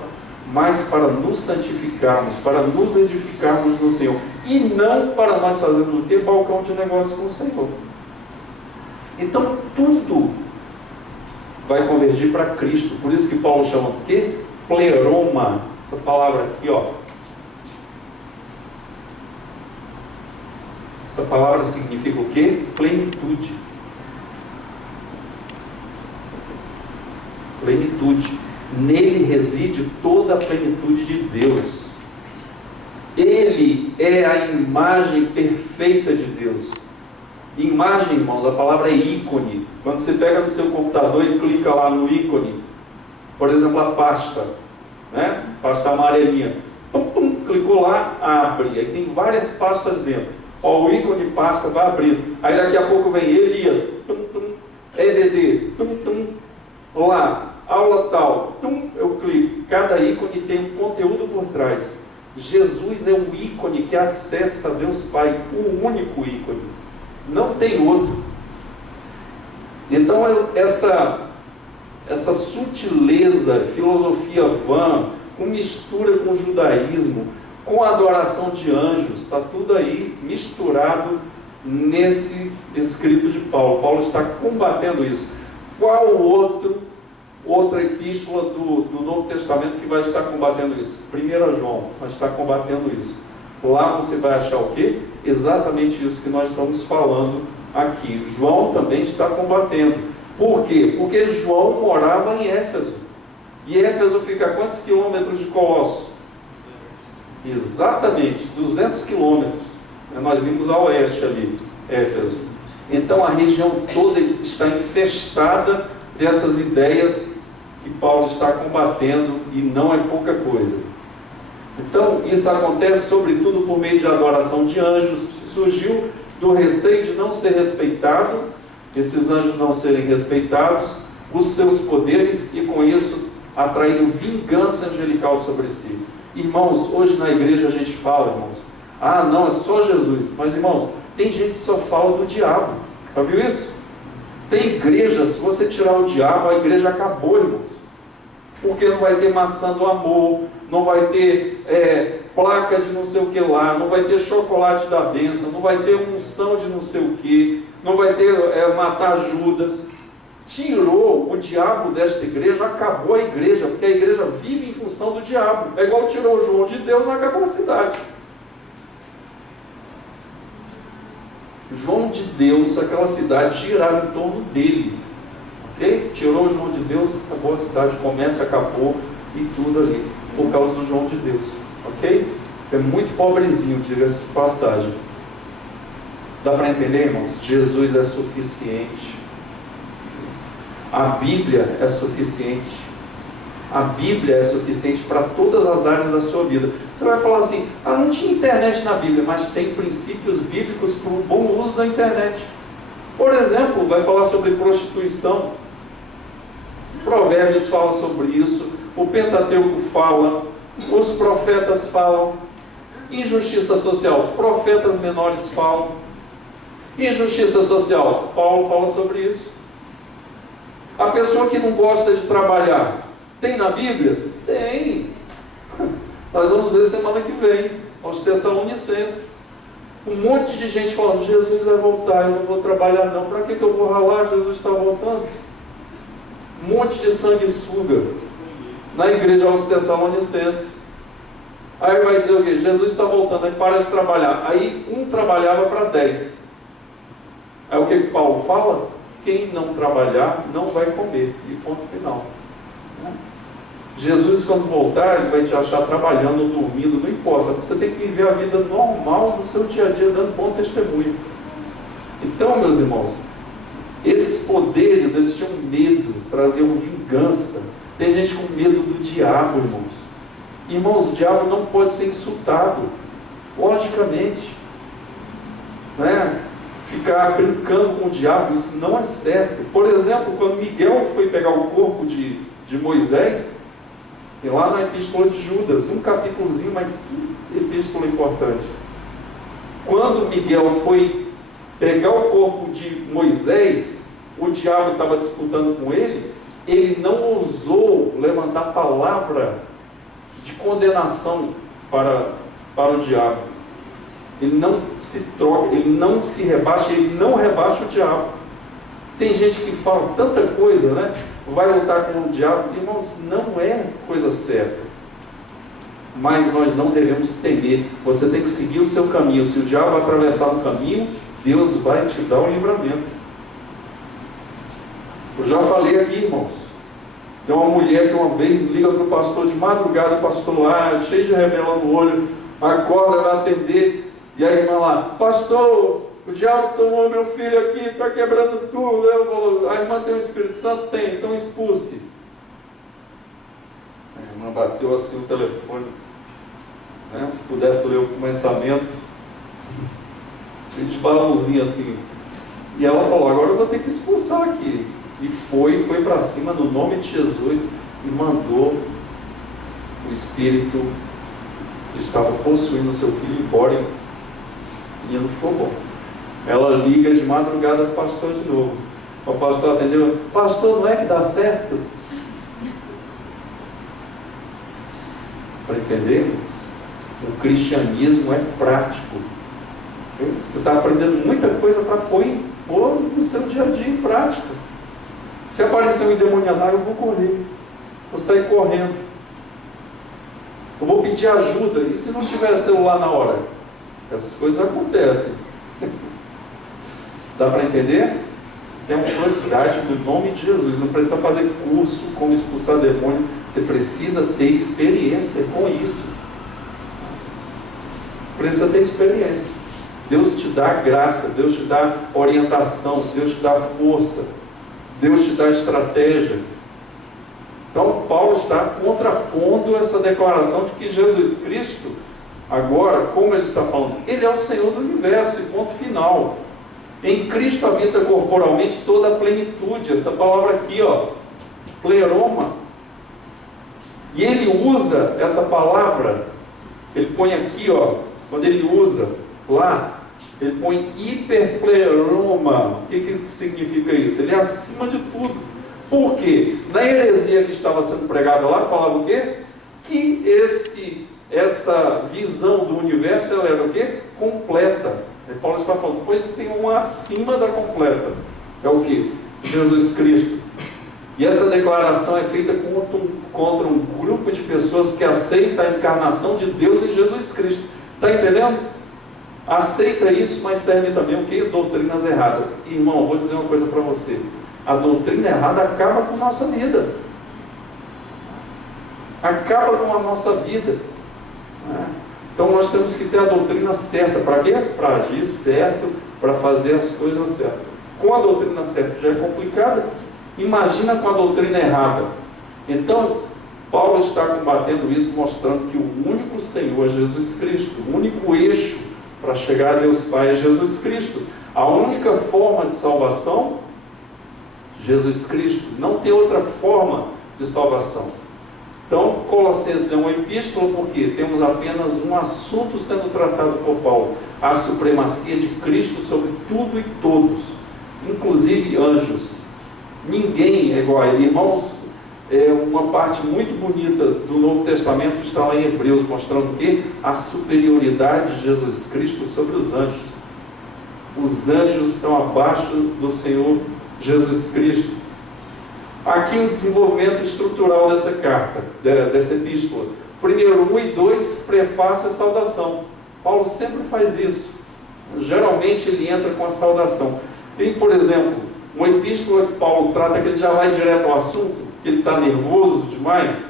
mas para nos santificarmos, para nos edificarmos no Senhor, e não para nós fazermos o quê? Balcão de negócio com o Senhor. Então tudo vai convergir para Cristo. Por isso que Paulo chama o quê? Pleroma. Essa palavra aqui, ó. Essa palavra significa o quê? Plenitude. Plenitude. Nele reside toda a plenitude de Deus. Ele é a imagem perfeita de Deus. Imagem, irmãos, a palavra é ícone. Quando você pega no seu computador e clica lá no ícone, por exemplo, a pasta, né? Pasta amarelinha. Pum, pum, clicou lá, abre. Aí tem várias pastas dentro. Ó, o ícone pasta vai abrindo. Aí daqui a pouco vem Elias, tum, tum, EDD, tum, tum, lá, aula tal, tum, eu clico. Cada ícone tem um conteúdo por trás. Jesus é o ícone que acessa a Deus Pai, o único ícone. Não tem outro. Então essa sutileza, filosofia vã, com mistura com o judaísmo, com a adoração de anjos, está tudo aí misturado nesse escrito de Paulo. Paulo está combatendo isso. Qual outra epístola do Novo Testamento que vai estar combatendo isso? 1 João vai estar combatendo isso. Lá você vai achar o quê? Exatamente isso que nós estamos falando aqui. João também está combatendo. Por quê? Porque João morava em Éfeso. E Éfeso fica a quantos quilômetros de Colosso? Exatamente, 200 quilômetros. Nós vimos a oeste ali, Éfeso. Então a região toda está infestada dessas ideias que Paulo está combatendo, e não é pouca coisa. Então isso acontece sobretudo por meio de adoração de anjos, que surgiu do receio de não ser respeitado, esses anjos não serem respeitados, os seus poderes, e com isso atraíram vingança angelical sobre si. Irmãos, hoje na igreja a gente fala, irmãos, ah não, é só Jesus. Mas irmãos, tem gente que só fala do diabo. Já viu isso? Tem igreja, se você tirar o diabo, a igreja acabou, irmãos. Porque não vai ter maçã do amor, não vai ter placa de não sei o que lá, não vai ter chocolate da bênção, não vai ter unção de não sei o que, não vai ter matar Judas. Tirou o diabo desta igreja, acabou a igreja, porque a igreja vive em função do diabo. É igual tirou o João de Deus, acabou a cidade. João de Deus, aquela cidade girava em torno dele. Ok? Tirou o João de Deus, acabou a cidade, comércio acabou e tudo ali, por causa do João de Deus. Ok? É muito pobrezinho, diga-se de passagem. Dá para entender, irmãos? Jesus é suficiente. A Bíblia é suficiente. A Bíblia é suficiente para todas as áreas da sua vida. Você vai falar assim, ah, não tinha internet na Bíblia, mas tem princípios bíblicos para o bom uso da internet. Por exemplo, vai falar sobre prostituição. Provérbios fala sobre isso, o Pentateuco fala, os profetas falam. Injustiça social, profetas menores falam. Injustiça social, Paulo fala sobre isso. A pessoa que não gosta de trabalhar, tem na Bíblia? Tem. Nós vamos ver semana que vem, aos Tessalonicenses. Um monte de gente falando, Jesus vai voltar, eu não vou trabalhar não. Para que eu vou ralar? Jesus está voltando. Um monte de sanguessuga na igreja aos Tessalonicenses. Aí vai dizer o quê? Jesus está voltando, aí para de trabalhar. Aí um trabalhava para 10. Aí o que Paulo fala? Quem não trabalhar não vai comer. E ponto final. Jesus, quando voltar, ele vai te achar trabalhando, dormindo, não importa. Você tem que viver a vida normal no seu dia a dia, dando bom testemunho. Então, meus irmãos, esses poderes, eles tinham medo, traziam vingança. Tem gente com medo do diabo, irmãos. Irmãos, o diabo não pode ser insultado, logicamente. Não é? Ficar brincando com o diabo, isso não é certo. Por exemplo, quando Miguel foi pegar o corpo de Moisés, tem lá na Epístola de Judas, um capítulozinho, mas que epístola importante. Quando Miguel foi pegar o corpo de Moisés, o diabo estava disputando com ele, ele não ousou levantar palavra de condenação para o diabo. Ele não se troca, ele não se rebaixa, ele não rebaixa o diabo. Tem gente que fala tanta coisa, né? Vai lutar com o diabo. Irmãos, não é coisa certa. Mas nós não devemos temer. Você tem que seguir o seu caminho. Se o diabo atravessar o caminho, Deus vai te dar o livramento. Eu já falei aqui, irmãos. Tem uma mulher que uma vez liga para o pastor de madrugada, o pastor lá, cheio de remela no olho, acorda, vai atender. E a irmã lá, pastor, o diabo tomou meu filho aqui, está quebrando tudo. A irmã tem o Espírito Santo? Tem, então expulse. A irmã bateu assim o telefone, né? Se pudesse ler o pensamento, cheio de balãozinho assim. E ela falou, agora eu vou ter que expulsar aqui. E foi para cima no nome de Jesus e mandou o Espírito que estava possuindo seu filho embora. E não ficou bom. Ela liga de madrugada para o pastor de novo. O pastor atendeu, pastor, não é que dá certo? Para entender, o cristianismo é prático. Você está aprendendo muita coisa para pôr no seu dia a dia em prática. Se aparecer um endemoniado, eu vou correr. Vou sair correndo. Eu vou pedir ajuda. E se não tiver celular na hora? Essas coisas acontecem. Dá para entender? Tem uma autoridade do nome de Jesus. Não precisa fazer curso como expulsar demônio. Você precisa ter experiência com isso. Precisa ter experiência. Deus te dá graça, Deus te dá orientação, Deus te dá força, Deus te dá estratégia. Então Paulo está contrapondo essa declaração de que Jesus Cristo, agora, como ele está falando, Ele é o Senhor do universo, ponto final. Em Cristo habita corporalmente toda a plenitude. Essa palavra aqui, ó, pleroma. E ele usa essa palavra, ele põe aqui, ó, quando ele usa lá, ele põe hiperpleroma. O que significa isso? Ele é acima de tudo. Por quê? Na heresia que estava sendo pregada lá, falava o quê? Que essa visão do universo, ela era o quê? Completa. E Paulo está falando, pois tem uma acima da completa. É o quê? Jesus Cristo. E essa declaração é feita contra um grupo de pessoas que aceita a encarnação de Deus em Jesus Cristo. Está entendendo? Aceita isso, mas serve também o quê? Doutrinas erradas. Irmão, vou dizer uma coisa para você. A doutrina errada acaba com a nossa vida. Acaba com a nossa vida. Então nós temos que ter a doutrina certa. Para quê? Para agir certo, para fazer as coisas certas. Com a doutrina certa já é complicada. Imagina com a doutrina errada. Então, Paulo está combatendo isso, mostrando que o único Senhor é Jesus Cristo. O único eixo para chegar a Deus Pai é Jesus Cristo. A única forma de salvação, Jesus Cristo. Não tem outra forma de salvação. Então, Colossenses é uma epístola porque temos apenas um assunto sendo tratado por Paulo: a supremacia de Cristo sobre tudo e todos, inclusive anjos. Ninguém é igual a ele. Irmãos, uma parte muito bonita do Novo Testamento está lá em Hebreus, mostrando que a superioridade de Jesus Cristo sobre os anjos. Os anjos estão abaixo do Senhor Jesus Cristo. Aqui o desenvolvimento estrutural dessa carta, dessa epístola. Primeiro, 1 e 2, prefácio e saudação. Paulo sempre faz isso. Geralmente ele entra com a saudação. Tem, por exemplo, uma epístola que Paulo trata que ele já vai direto ao assunto, que ele está nervoso demais.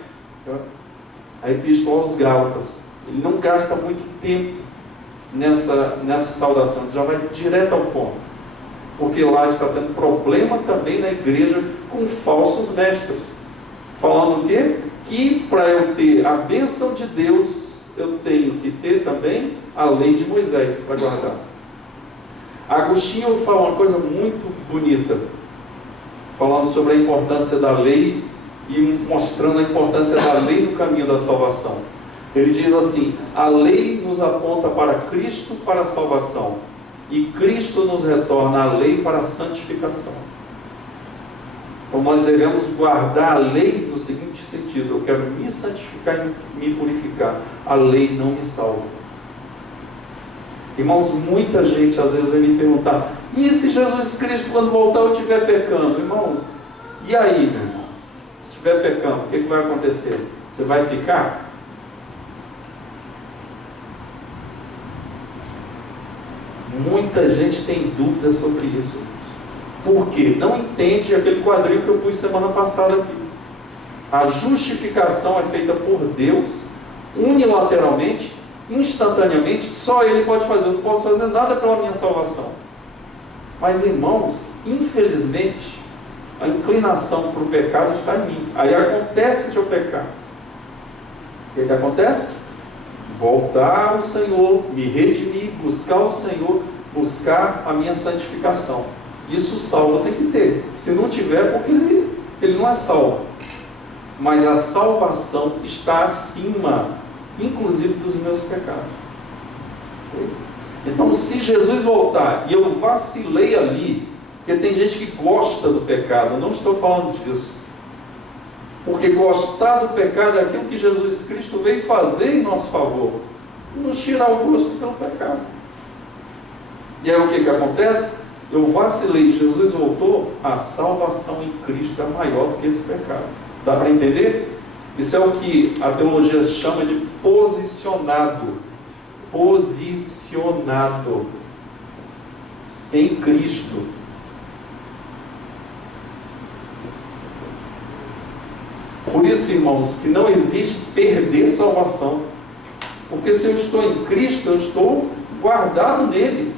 A epístola aos Gálatas. Ele não gasta muito tempo nessa saudação, ele já vai direto ao ponto. Porque lá está tendo problema também na igreja com falsos mestres. Falando o quê? Que para eu ter a bênção de Deus, eu tenho que ter também a lei de Moisés para guardar. Agostinho fala uma coisa muito bonita, falando sobre a importância da lei e mostrando a importância da lei no caminho da salvação. Ele diz assim: a lei nos aponta para Cristo para a salvação, e Cristo nos retorna a lei para a santificação. Então nós devemos guardar a lei no seguinte sentido: eu quero me santificar e me purificar. A lei não me salva. Irmãos, muita gente às vezes vai me perguntar: e se Jesus Cristo quando voltar eu estiver pecando? Irmão, e aí, meu irmão? Se estiver pecando, o que vai acontecer? Você vai ficar? Muita gente tem dúvidas sobre isso. Por quê? Não entende aquele quadrinho que eu pus semana passada aqui. A justificação é feita por Deus, unilateralmente, instantaneamente. Só Ele pode fazer. Eu não posso fazer nada pela minha salvação. Mas, irmãos, infelizmente, a inclinação para o pecado está em mim. Aí acontece de eu pecar. O que acontece? Voltar ao Senhor, me redimir, buscar o Senhor, buscar a minha santificação. Isso salva tem que ter. Se não tiver, porque ele não é salvo. Mas a salvação está acima, inclusive, dos meus pecados. Então, se Jesus voltar e eu vacilei ali, porque tem gente que gosta do pecado, eu não estou falando disso. Porque gostar do pecado é aquilo que Jesus Cristo veio fazer em nosso favor, nos tirar o gosto pelo pecado. E aí o que acontece? Eu vacilei, Jesus voltou, a salvação em Cristo é maior do que esse pecado. Dá para entender? Isso é o que a teologia chama de posicionado. Posicionado em Cristo. Por isso, irmãos, que não existe perder salvação. Porque se eu estou em Cristo, eu estou guardado nele.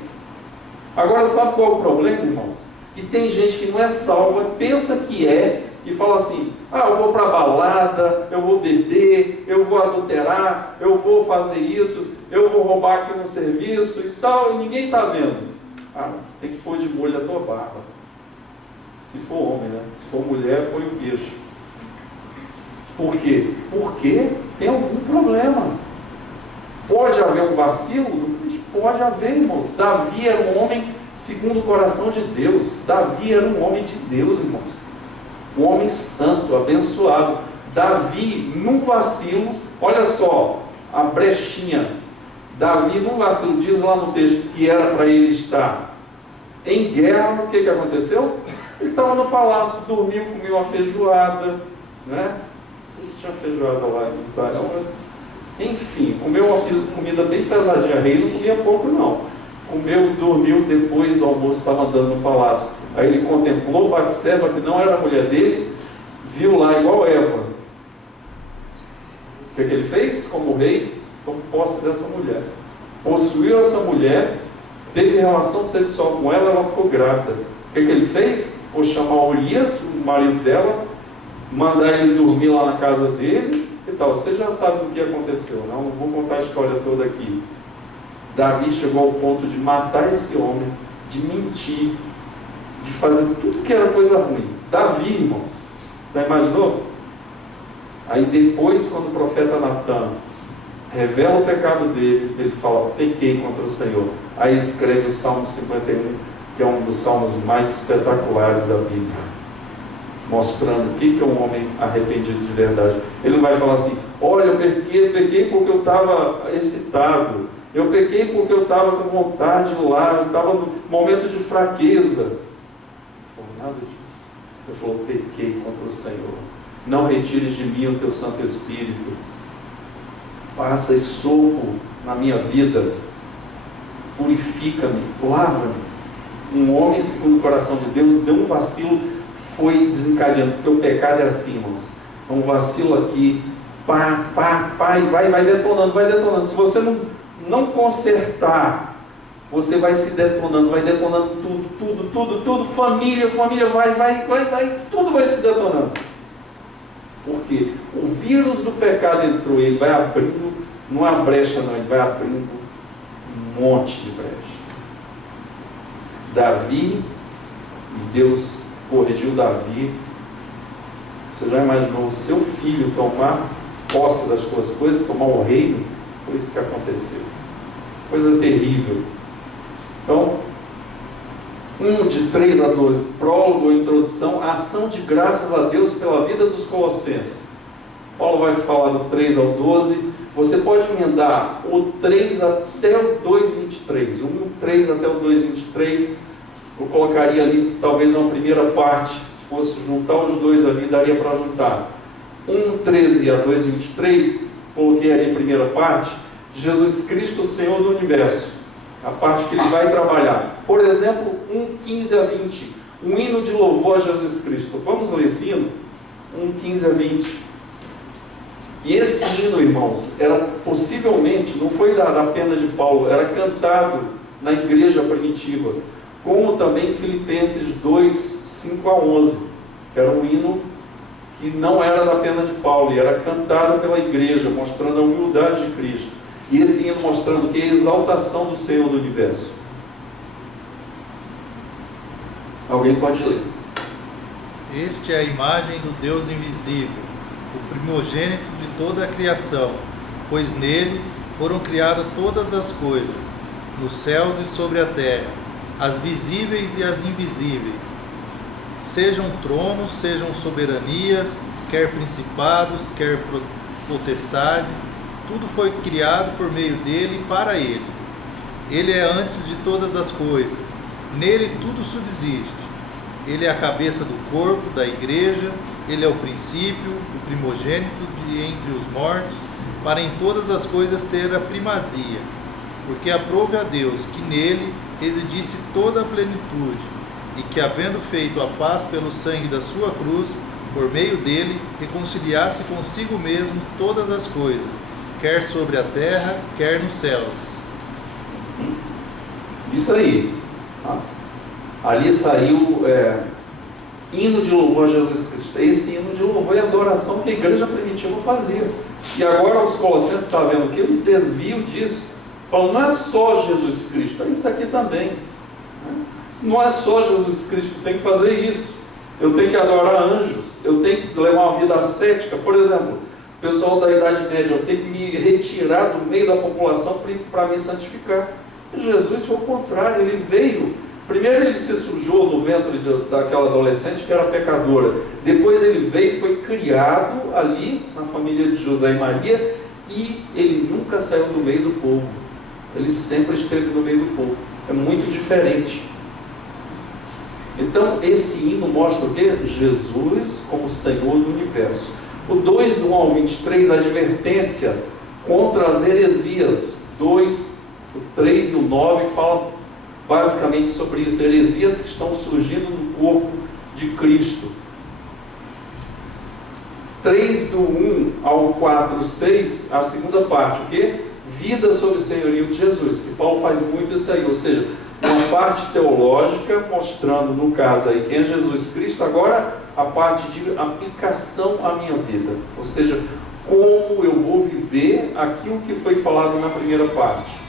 Agora, sabe qual é o problema, irmãos? Que tem gente que não é salva, pensa que é, e fala assim: ah, eu vou para a balada, eu vou beber, eu vou adulterar, eu vou fazer isso, eu vou roubar aqui no serviço e tal, e ninguém está vendo. Ah, você tem que pôr de molho a tua barba. Se for homem, né? Se for mulher, põe o queixo. Por quê? Porque tem algum problema. Pode haver um vacilo? Pode haver, irmãos. Davi era um homem segundo o coração de Deus. Davi era um homem de Deus, irmãos. Um homem santo, abençoado. Davi, num vacilo, olha só, a brechinha. Davi, num vacilo, diz lá no texto que era para ele estar em guerra. O que aconteceu? Ele estava no palácio, dormiu, comeu uma feijoada, né? Isso tinha feijoada lá em Israel, mas... enfim, comeu uma comida bem pesadinha. Rei não comia pouco, não. Comeu, dormiu, depois do almoço estava andando no palácio. Aí ele contemplou Batseba, que não era a mulher dele, viu lá igual Eva. O que ele fez? Como rei, tomou posse dessa mulher. Possuiu essa mulher, teve relação sexual com ela, ela ficou grávida. O que ele fez? Foi chamar Urias, o marido dela, mandar ele dormir lá na casa dele e tal. Você já sabe o que aconteceu, não vou contar a história toda aqui. Davi chegou ao ponto de matar esse homem, de mentir, de fazer tudo que era coisa ruim. Davi, irmãos, já imaginou? Aí depois, quando o profeta Natan revela o pecado dele, ele fala: pequei contra o Senhor. Aí escreve o Salmo 51, que é um dos salmos mais espetaculares da Bíblia, mostrando o que é um homem arrependido de verdade. Ele vai falar assim: olha, eu pequei porque eu estava excitado, eu pequei porque eu estava com vontade lá, eu estava no momento de fraqueza. Não foi nada disso. Ele falou: pequei contra o Senhor. Não retires de mim o teu Santo Espírito. Passa e sopro na minha vida. Purifica-me, lava-me. Um homem segundo o coração de Deus deu um vacilo, foi desencadeando, porque o pecado é assim, irmãos. Um vacilo aqui, e vai detonando. Se você não consertar, você vai se detonando, vai detonando tudo. Família, vai, tudo vai se detonando. Porque o vírus do pecado entrou, ele vai abrindo, não é brecha não, ele vai abrindo um monte de brecha. Davi, Deus corrigiu Davi. Você já imaginou o seu filho tomar posse das suas coisas, tomar o reino? Foi isso que aconteceu. Coisa terrível. Então, 1:3-12, prólogo ou introdução, ação de graças a Deus pela vida dos colossenses. Paulo vai falar do 3 ao 12. Você pode emendar o 3 até o 2:23, 1:3 até o 2:23. Eu colocaria ali talvez uma primeira parte. Se fosse juntar os dois ali, daria para juntar 1:13 a 2:23. Coloquei ali a primeira parte, Jesus Cristo, o Senhor do Universo, a parte que ele vai trabalhar. Por exemplo, 1:15 a 20, um hino de louvor a Jesus Cristo. Vamos ler esse hino? 1:15 a 20. E esse hino, irmãos, era possivelmente, não foi da pena de Paulo, era cantado na igreja primitiva, como também Filipenses 2:5-11. Era um hino que não era da pena de Paulo, e era cantado pela igreja, mostrando a humildade de Cristo. E esse hino mostrando que é a exaltação do Senhor do Universo. Alguém pode ler. Este é a imagem do Deus invisível, o primogênito de toda a criação, pois nele foram criadas todas as coisas, nos céus e sobre a terra, as visíveis e as invisíveis, sejam tronos, sejam soberanias, quer principados, quer potestades, tudo foi criado por meio dele e para ele. Ele é antes de todas as coisas, nele tudo subsiste. Ele é a cabeça do corpo, da igreja, ele é o princípio, o primogênito de entre os mortos, para em todas as coisas ter a primazia, porque aprove a Deus que nele residisse toda a plenitude, e que, havendo feito a paz pelo sangue da sua cruz, por meio dele, reconciliasse consigo mesmo todas as coisas, quer sobre a terra, quer nos céus. Isso aí. Tá? Ali saiu hino de louvor a Jesus Cristo. Esse hino de louvor e adoração que a igreja primitiva fazia. E agora os Colossenses estão vendo que ele desvio disso. Falando, não é só Jesus Cristo, é isso aqui também. Não é só Jesus Cristo, tem que fazer isso. Eu tenho que adorar anjos, eu tenho que levar uma vida ascética. Por exemplo, o pessoal da Idade Média, eu tenho que me retirar do meio da população para me santificar. Jesus foi o contrário, ele veio. Primeiro ele se sujou no ventre daquela adolescente que era pecadora. Depois ele veio e foi criado ali na família de José e Maria, e ele nunca saiu do meio do povo. Ele sempre esteve no meio do povo. É muito diferente. Então esse hino mostra o quê? Jesus como Senhor do universo. O 2 do 1 ao 23, a advertência contra as heresias. 2, o 3 e o 9 falam basicamente sobre isso, heresias que estão surgindo no corpo de Cristo. 3 do 1 ao 4, 6, a segunda parte, o quê? Vida sob o senhorio de Jesus. E Paulo faz muito isso aí, ou seja, uma parte teológica mostrando, no caso aí, quem é Jesus Cristo. Agora a parte de aplicação à minha vida, ou seja, como eu vou viver aquilo que foi falado na primeira parte.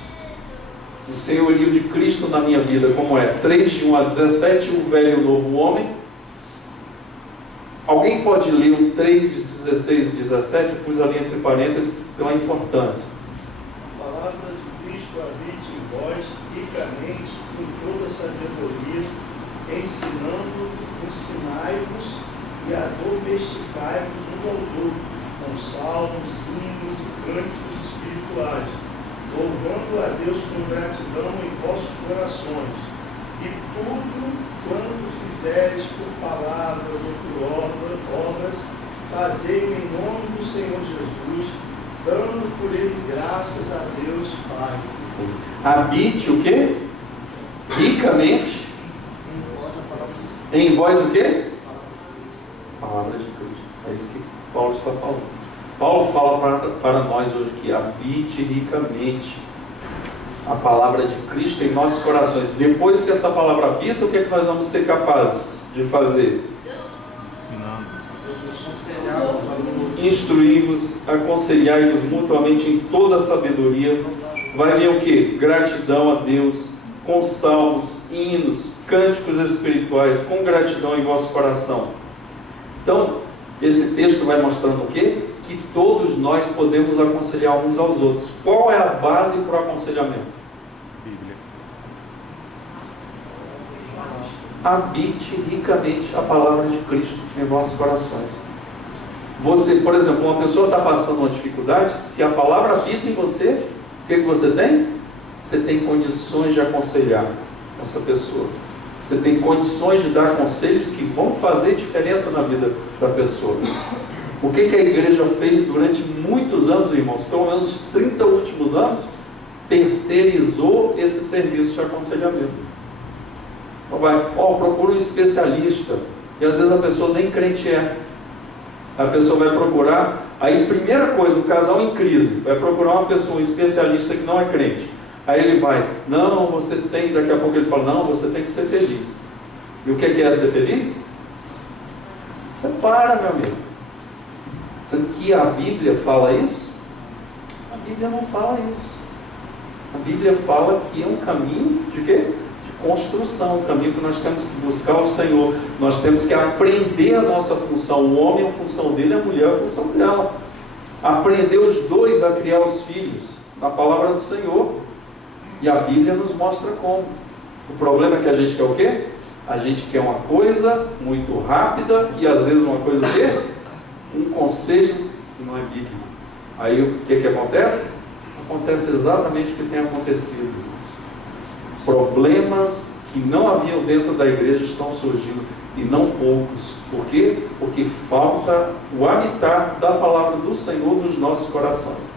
O senhorio de Cristo na minha vida, como é? 3 de 1 a 17, o velho e o novo homem. Alguém pode ler o 3, 16 e 17? Eu pus ali entre parênteses pela importância. A palavra de Cristo habite em vós ricamente, com toda sabedoria, ensinai-vos e addomesticai-vos uns aos outros, com salmos, hinos e cânticos espirituais, louvando a Deus com gratidão em vossos corações. E tudo quanto fizeres por palavras ou por obras, fazei-o em nome do Senhor Jesus, dando por ele graças a Deus Pai. Sim. Habite o quê? Ricamente em vós o quê? Palavra de Cristo. É isso que Paulo está falando. Paulo fala para nós hoje que habite ricamente a palavra de Cristo em nossos corações. Depois que essa palavra habita, o que é que nós vamos ser capazes de fazer? Instruí-vos, aconselhai-vos mutuamente em toda a sabedoria. Vai vir o que? Gratidão a Deus, com salmos, hinos, cânticos espirituais, com gratidão em vosso coração. Então, esse texto vai mostrando o quê? Que todos nós podemos aconselhar uns aos outros. Qual é a base para o aconselhamento? Bíblia. Habite ricamente a palavra de Cristo em vossos corações. Você, por exemplo, uma pessoa está passando uma dificuldade, se a palavra habita em você, o que você tem? Você tem condições de aconselhar essa pessoa. Você tem condições de dar conselhos que vão fazer diferença na vida da pessoa. O que a igreja fez durante muitos anos, irmãos? Pelo menos 30 últimos anos, terceirizou esse serviço de aconselhamento. Então procura um especialista. E às vezes a pessoa nem crente é. A pessoa vai procurar, aí primeira coisa, o casal em crise, vai procurar uma pessoa, um especialista que não é crente. Aí ele vai, não, você tem, daqui a pouco ele fala, não, você tem que ser feliz. E o que é ser feliz? Você para, meu amigo. Sendo que a Bíblia fala isso? A Bíblia não fala isso. A Bíblia fala que é um caminho de quê? De construção, um caminho que nós temos que buscar o Senhor. Nós temos que aprender a nossa função. O homem, a função dele, a mulher, a função dela. Aprender os dois a criar os filhos na palavra do Senhor. E a Bíblia nos mostra como. O problema é que a gente quer o quê? A gente quer uma coisa muito rápida e às vezes uma coisa o quê? Um conselho que não é bíblico. Aí o que acontece? Acontece exatamente o que tem acontecido. Problemas que não haviam dentro da igreja estão surgindo, e não poucos. Por quê? Porque falta o habitar da palavra do Senhor nos nossos corações.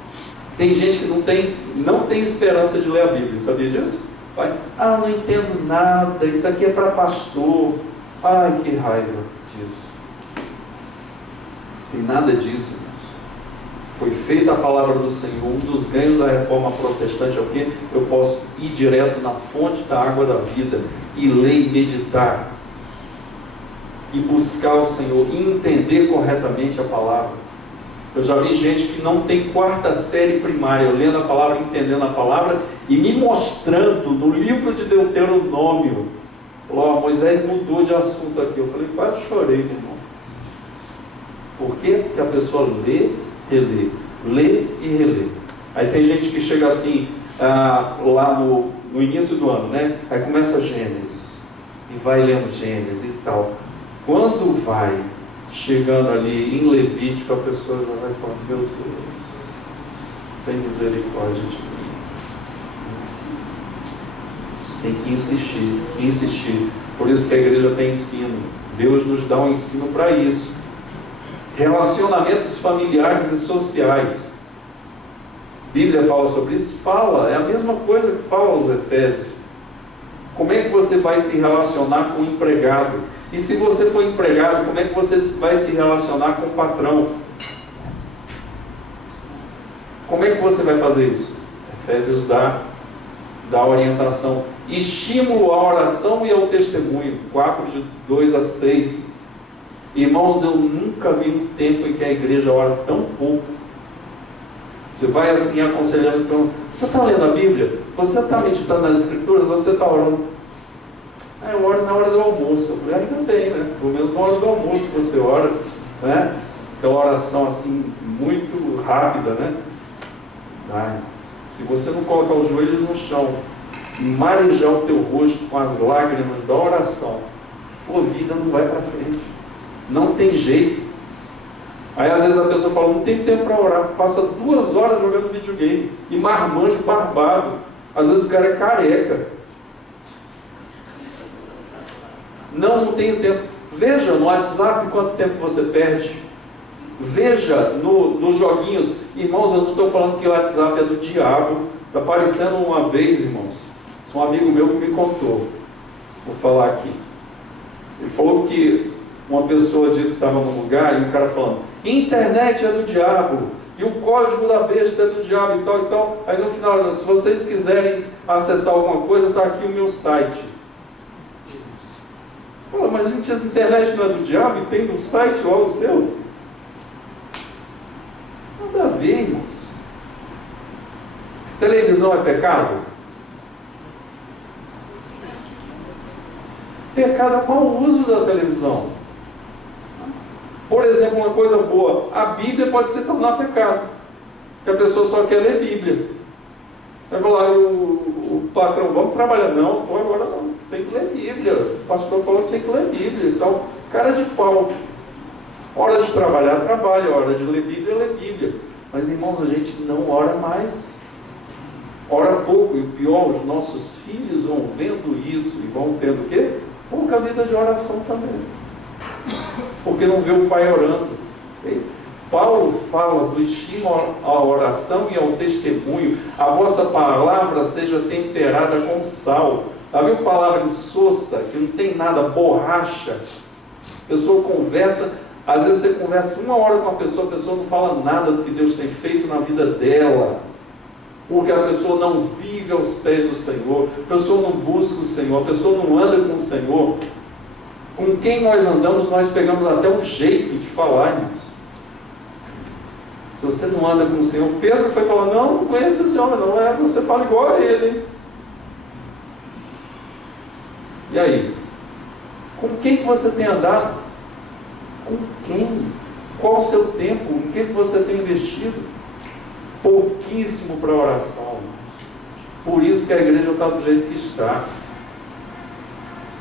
Tem gente que não tem esperança de ler a Bíblia, sabia disso? Não entendo nada, isso aqui é para pastor. Ai, que raiva disso. Tem nada disso, irmãos. Foi feita a palavra do Senhor. Um dos ganhos da reforma protestante é o quê? Eu posso ir direto na fonte da água da vida e ler e meditar e buscar o Senhor e entender corretamente a palavra. Eu já vi gente que não tem quarta série primária, eu lendo a palavra, entendendo a palavra e me mostrando no livro de Deuteronômio. Falou, Moisés mudou de assunto aqui. Eu falei, quase chorei, meu irmão. Por quê? Porque a pessoa lê, relê, lê e relê. Aí tem gente que chega assim, lá no início do ano, né? Aí começa Gênesis, e vai lendo Gênesis e tal. Quando vai chegando ali em Levítico, a pessoa já vai falando, meu Deus, tem misericórdia de mim. Tem que insistir, insistir. Por isso que a igreja tem ensino. Deus nos dá um ensino para isso. Relacionamentos familiares e sociais. A Bíblia fala sobre isso? Fala, é a mesma coisa que fala aos Efésios. Como é que você vai se relacionar com o empregado? E se você for empregado, como é que você vai se relacionar com o patrão? Como é que você vai fazer isso? Efésios dá orientação. Estímulo à oração e ao testemunho. 4:2-6. Irmãos, eu nunca vi um tempo em que a igreja ora tão pouco. Você vai assim aconselhando, então, você está lendo a Bíblia? Você está meditando nas Escrituras? Você está orando? Eu oro na hora do almoço. Eu falei, ainda tem, né? Pelo menos na hora do almoço você ora, né? Então, uma oração assim, muito rápida, né? Se você não colocar os joelhos no chão e marejar o teu rosto com as lágrimas da oração, tua vida não vai para frente. Não tem jeito. Aí às vezes a pessoa fala, não tem tempo para orar, passa 2 horas jogando videogame e marmanjo barbado. Às vezes o cara é careca. Não tenho tempo. Veja no WhatsApp quanto tempo você perde. Veja nos joguinhos. Irmãos, eu não estou falando que o WhatsApp é do diabo. Está aparecendo uma vez, irmãos, um amigo meu que me contou. Vou falar aqui. Ele falou que uma pessoa disse que estava num lugar e o cara falando, internet é do diabo, e o código da besta é do diabo e tal e tal. Aí no final, se vocês quiserem acessar alguma coisa, está aqui o meu site. Pô, mas a internet não é do diabo e tem um site lá o seu? Nada a ver, irmãos. Televisão é pecado? Pecado é mau uso da televisão. Por exemplo, uma coisa boa, a Bíblia pode se tornar pecado, que a pessoa só quer ler Bíblia. Vai falar, o patrão, vamos trabalhar? Não, então agora não, tem que ler Bíblia. O pastor falou que tem que ler Bíblia. Então, cara de pau. Hora de trabalhar, trabalha. Hora de ler Bíblia, lê Bíblia. Mas, irmãos, a gente não ora mais. Ora pouco. E o pior, os nossos filhos vão vendo isso e vão tendo o quê? Pouca vida de oração também. Porque não vê o pai orando. Paulo fala do estímulo à oração e ao testemunho. A vossa palavra seja temperada com sal. Já viu palavra insossa, que não tem nada, borracha? A pessoa conversa, às vezes você conversa 1 hora com a pessoa não fala nada do que Deus tem feito na vida dela. Porque a pessoa não vive aos pés do Senhor, a pessoa não busca o Senhor, a pessoa não anda com o Senhor. Com quem nós andamos, nós pegamos até um jeito de falar, irmãos. Se você não anda com o Senhor, Pedro foi falar, não conheço esse homem, não é, você fala igual a ele, hein? E aí? Com quem que você tem andado? Com quem? Qual o seu tempo? Em que você tem investido? Pouquíssimo para oração, irmãos. Por isso que a igreja está do jeito que está.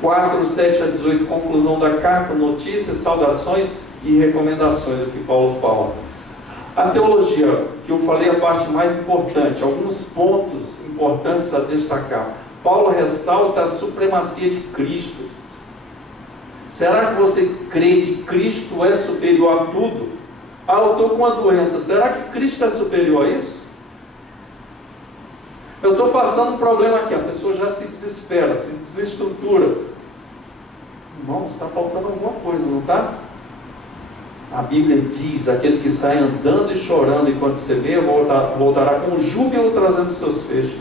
4:7-18, conclusão da carta, notícias, saudações e recomendações, do que Paulo fala. A teologia, que eu falei, a parte mais importante, alguns pontos importantes a destacar. Paulo ressalta a supremacia de Cristo. Será que você crê que Cristo é superior a tudo? Eu estou com uma doença, será que Cristo é superior a isso? Eu estou passando um problema aqui, a pessoa já se desespera, se desestrutura. Irmão, está faltando alguma coisa, não está? A Bíblia diz: aquele que sai andando e chorando enquanto se vê, voltará com júbilo trazendo seus feixes.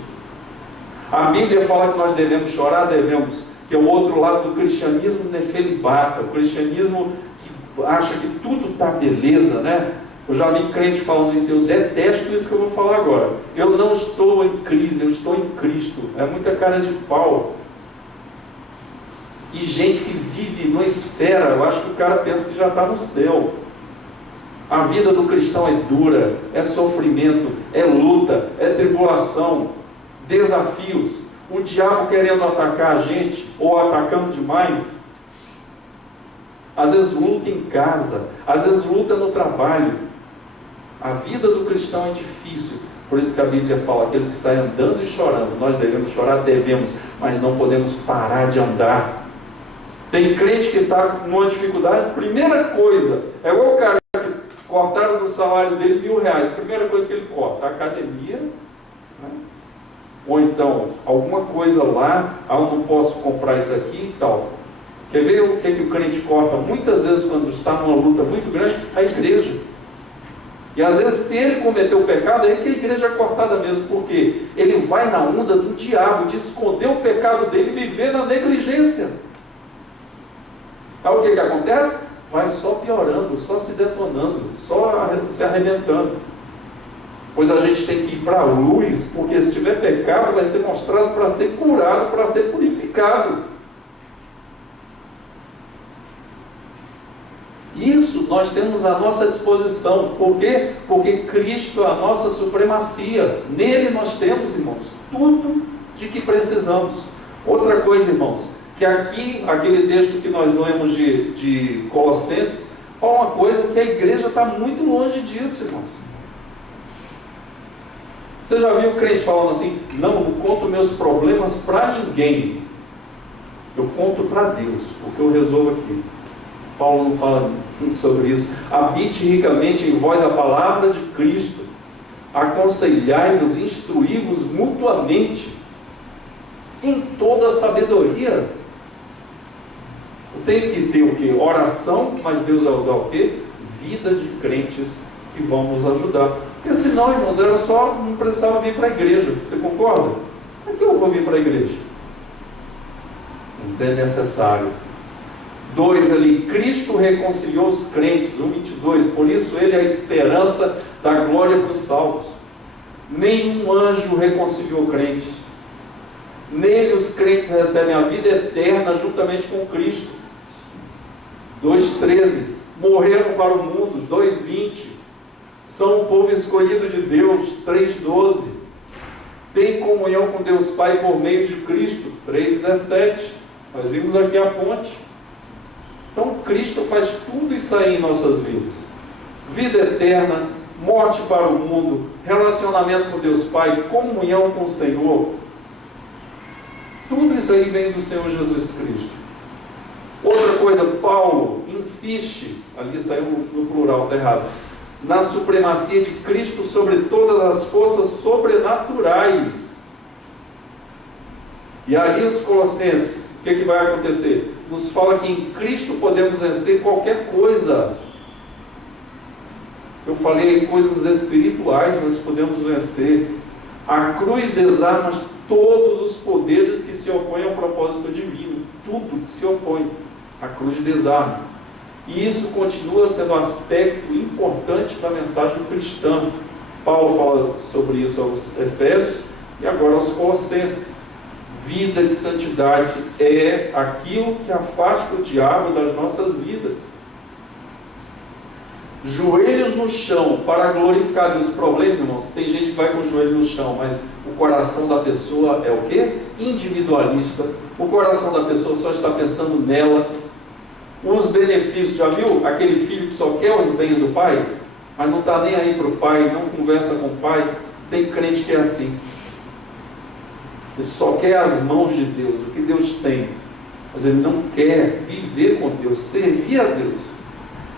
A Bíblia fala que nós devemos chorar, devemos, que é o outro lado do cristianismo nefelibata, o cristianismo que acha que tudo está beleza, né? Eu já vi crente falando isso, eu detesto isso que eu vou falar agora. Eu não estou em crise, eu estou em Cristo. É muita cara de pau. E gente que vive numa esfera, eu acho que o cara pensa que já está no céu. A vida do cristão é dura, é sofrimento, é luta, é tribulação, desafios. O diabo querendo atacar a gente, ou atacando demais. Às vezes luta em casa, às vezes luta no trabalho. A vida do cristão é difícil. Por isso que a Bíblia fala: aquele que sai andando e chorando. Nós devemos chorar, devemos, mas não podemos parar de andar. Tem crente que está numa dificuldade, primeira coisa, é o cara que cortaram do salário dele R$1.000, primeira coisa que ele corta, a academia, né? Ou então, alguma coisa lá, eu não posso comprar isso aqui e tal. Quer ver o que o crente corta? Muitas vezes, quando está numa luta muito grande, a igreja. E às vezes, se ele cometeu o pecado, é que a igreja é cortada mesmo, porque ele vai na onda do diabo, de esconder o pecado dele e viver na negligência. Aí o que acontece? Vai só piorando, só se detonando, só se arrebentando. Pois a gente tem que ir para a luz, porque se tiver pecado, vai ser mostrado para ser curado, para ser purificado. Isso nós temos à nossa disposição. Por quê? Porque Cristo é a nossa supremacia. Nele nós temos, irmãos, tudo de que precisamos. Outra coisa, irmãos, que aqui, aquele texto que nós lemos de Colossenses, fala uma coisa que a igreja está muito longe disso, irmãos. Você já viu o crente falando assim: não conto meus problemas para ninguém, eu conto para Deus, porque eu resolvo aqui. Paulo não fala sobre isso. Habite ricamente em vós a palavra de Cristo, aconselhai-vos, instruí-vos mutuamente em toda a sabedoria. Eu tenho que ter o quê? Oração, mas Deus vai usar o quê? Vida de crentes que vão nos ajudar. Porque senão, irmãos, era só, não precisava vir para a igreja. Você concorda? Por que eu vou vir para a igreja? Mas é necessário. 2 ali, Cristo reconciliou os crentes, 1:22, por isso ele é a esperança da glória para os salvos. Nenhum anjo reconciliou crentes. Nele os crentes recebem a vida eterna juntamente com Cristo. 2:13, morreram para o mundo. 2:20, são o povo escolhido de Deus. 3:12, tem comunhão com Deus Pai por meio de Cristo. 3:17, nós vimos aqui a ponte. Então Cristo faz tudo isso aí em nossas vidas: vida eterna, morte para o mundo, relacionamento com Deus Pai, comunhão com o Senhor. Tudo isso aí vem do Senhor Jesus Cristo. Outra coisa, Paulo insiste, ali saiu no plural, está errado, na supremacia de Cristo sobre todas as forças sobrenaturais. E ali os Colossenses, o que vai acontecer? Nos fala que em Cristo podemos vencer qualquer coisa. Eu falei coisas espirituais, nós podemos vencer. A cruz desarma todos os poderes que se opõem ao propósito divino. Tudo se opõe. A cruz desarma. E isso continua sendo um aspecto importante da mensagem cristã. Paulo fala sobre isso aos Efésios e agora aos Colossenses. Vida de santidade é aquilo que afasta o diabo das nossas vidas. Joelhos no chão para glorificar Deus. O problema, irmãos, tem gente que vai com o joelho no chão, mas o coração da pessoa é o quê? Individualista. O coração da pessoa só está pensando nela. Os benefícios, já viu? Aquele filho que só quer os bens do pai, mas não está nem aí para o pai, não conversa com o pai. Tem crente que é assim. Ele só quer as mãos de Deus, o que Deus tem. Mas ele não quer viver com Deus, servir a Deus.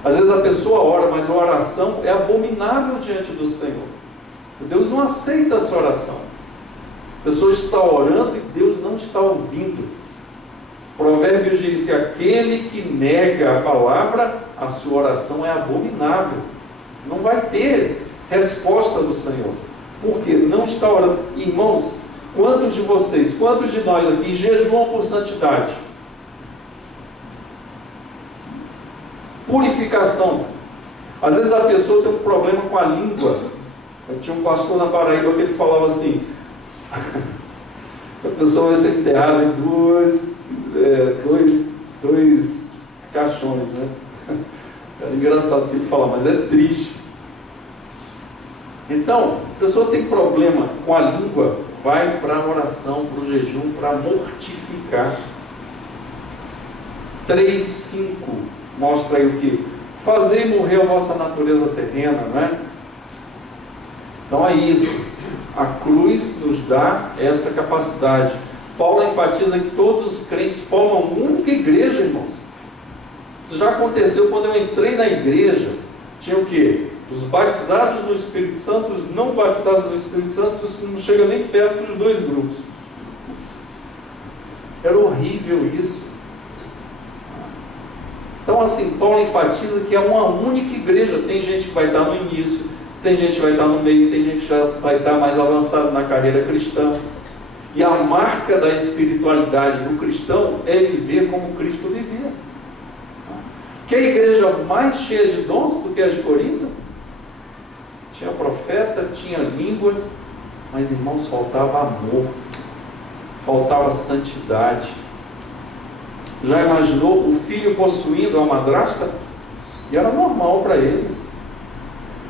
Às vezes a pessoa ora, mas a oração é abominável diante do Senhor. Deus não aceita essa oração. A pessoa está orando e Deus não está ouvindo. Provérbios diz: aquele que nega a palavra a sua oração é abominável. Não vai ter resposta do Senhor. Por quê? Não está orando. Irmãos, quantos de vocês, quantos de nós aqui jejuam por santidade? Purificação. Às vezes a pessoa tem um problema com a língua. Eu tinha um pastor na Paraíba que ele falava assim: a pessoa vai ser enterrada em dois caixões, né? É engraçado o que ele fala, mas é triste. Então, a pessoa tem problema com a língua, vai para a oração, para o jejum, para mortificar. 3:5 mostra aí o que? Fazer morrer a vossa natureza terrena, né? Então é isso. A cruz nos dá essa capacidade. Paulo enfatiza que todos os crentes formam uma única igreja, irmãos. Isso já aconteceu quando eu entrei na igreja. Tinha o quê? Os batizados no Espírito Santo, os não batizados no Espírito Santo, isso não chega nem perto dos dois grupos. Era horrível isso. Então assim, Paulo enfatiza que é uma única igreja. Tem gente que vai estar no início, tem gente que vai estar no meio, tem gente que já vai estar mais avançado na carreira cristã. E a marca da espiritualidade do cristão é viver como Cristo vivia. Que a igreja mais cheia de dons do que a de Corinto? Tinha profeta, tinha línguas, mas irmãos, faltava amor, faltava santidade. Já imaginou o filho possuindo a madrasta? E era normal para eles.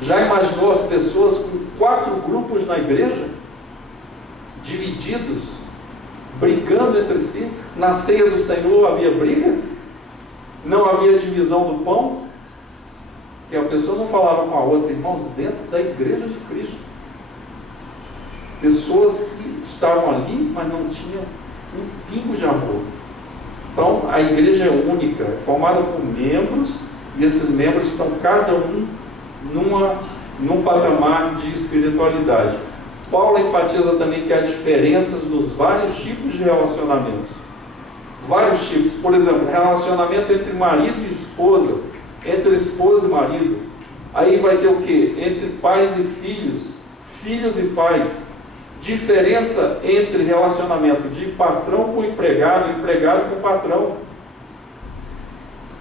Já imaginou as pessoas com 4 grupos na igreja? Divididos, brigando entre si? Na ceia do Senhor havia briga? Não havia divisão do pão? Que a pessoa não falava com a outra. Irmãos, dentro da igreja de Cristo, pessoas que estavam ali, mas não tinham um pingo de amor. Então a igreja é única, é formada por membros, e esses membros estão cada um num patamar de espiritualidade. Paulo enfatiza também que há diferenças nos vários tipos de relacionamentos. Vários tipos. Por exemplo, relacionamento entre marido e esposa, entre esposa e marido. Aí vai ter o quê? Entre pais e filhos, filhos e pais. Diferença entre relacionamento de patrão com empregado, empregado com patrão.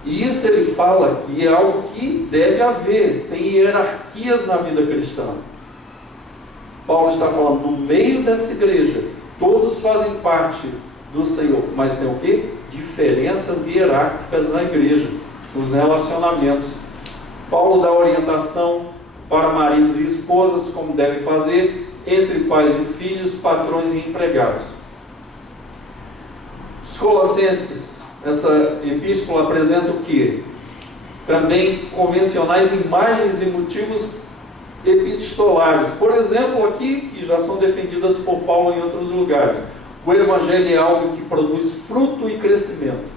E isso ele fala que é algo que deve haver. Tem hierarquias na vida cristã. Paulo está falando, no meio dessa igreja, todos fazem parte do Senhor, mas tem o quê? Diferenças hierárquicas na igreja, nos relacionamentos. Paulo dá orientação para maridos e esposas, como devem fazer, entre pais e filhos, patrões e empregados. Os Colossenses, essa epístola apresenta o quê? Também convencionais imagens e motivos epistolares. Por exemplo, aqui, que já são defendidas por Paulo em outros lugares. O Evangelho é algo que produz fruto e crescimento.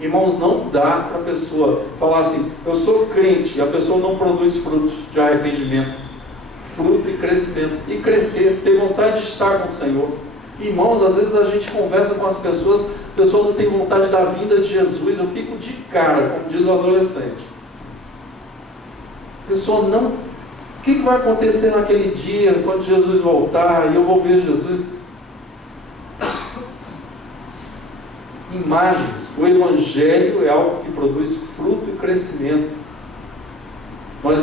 Irmãos, não dá para a pessoa falar assim, eu sou crente, e a pessoa não produz frutos de arrependimento, fruto e crescimento, e crescer, ter vontade de estar com o Senhor. Irmãos, às vezes a gente conversa com as pessoas, a pessoa não tem vontade da vida de Jesus, eu fico de cara, como diz o adolescente. A pessoa não... O que vai acontecer naquele dia, quando Jesus voltar, e eu vou ver Jesus? Imagens. O Evangelho é algo que produz fruto e crescimento. Nós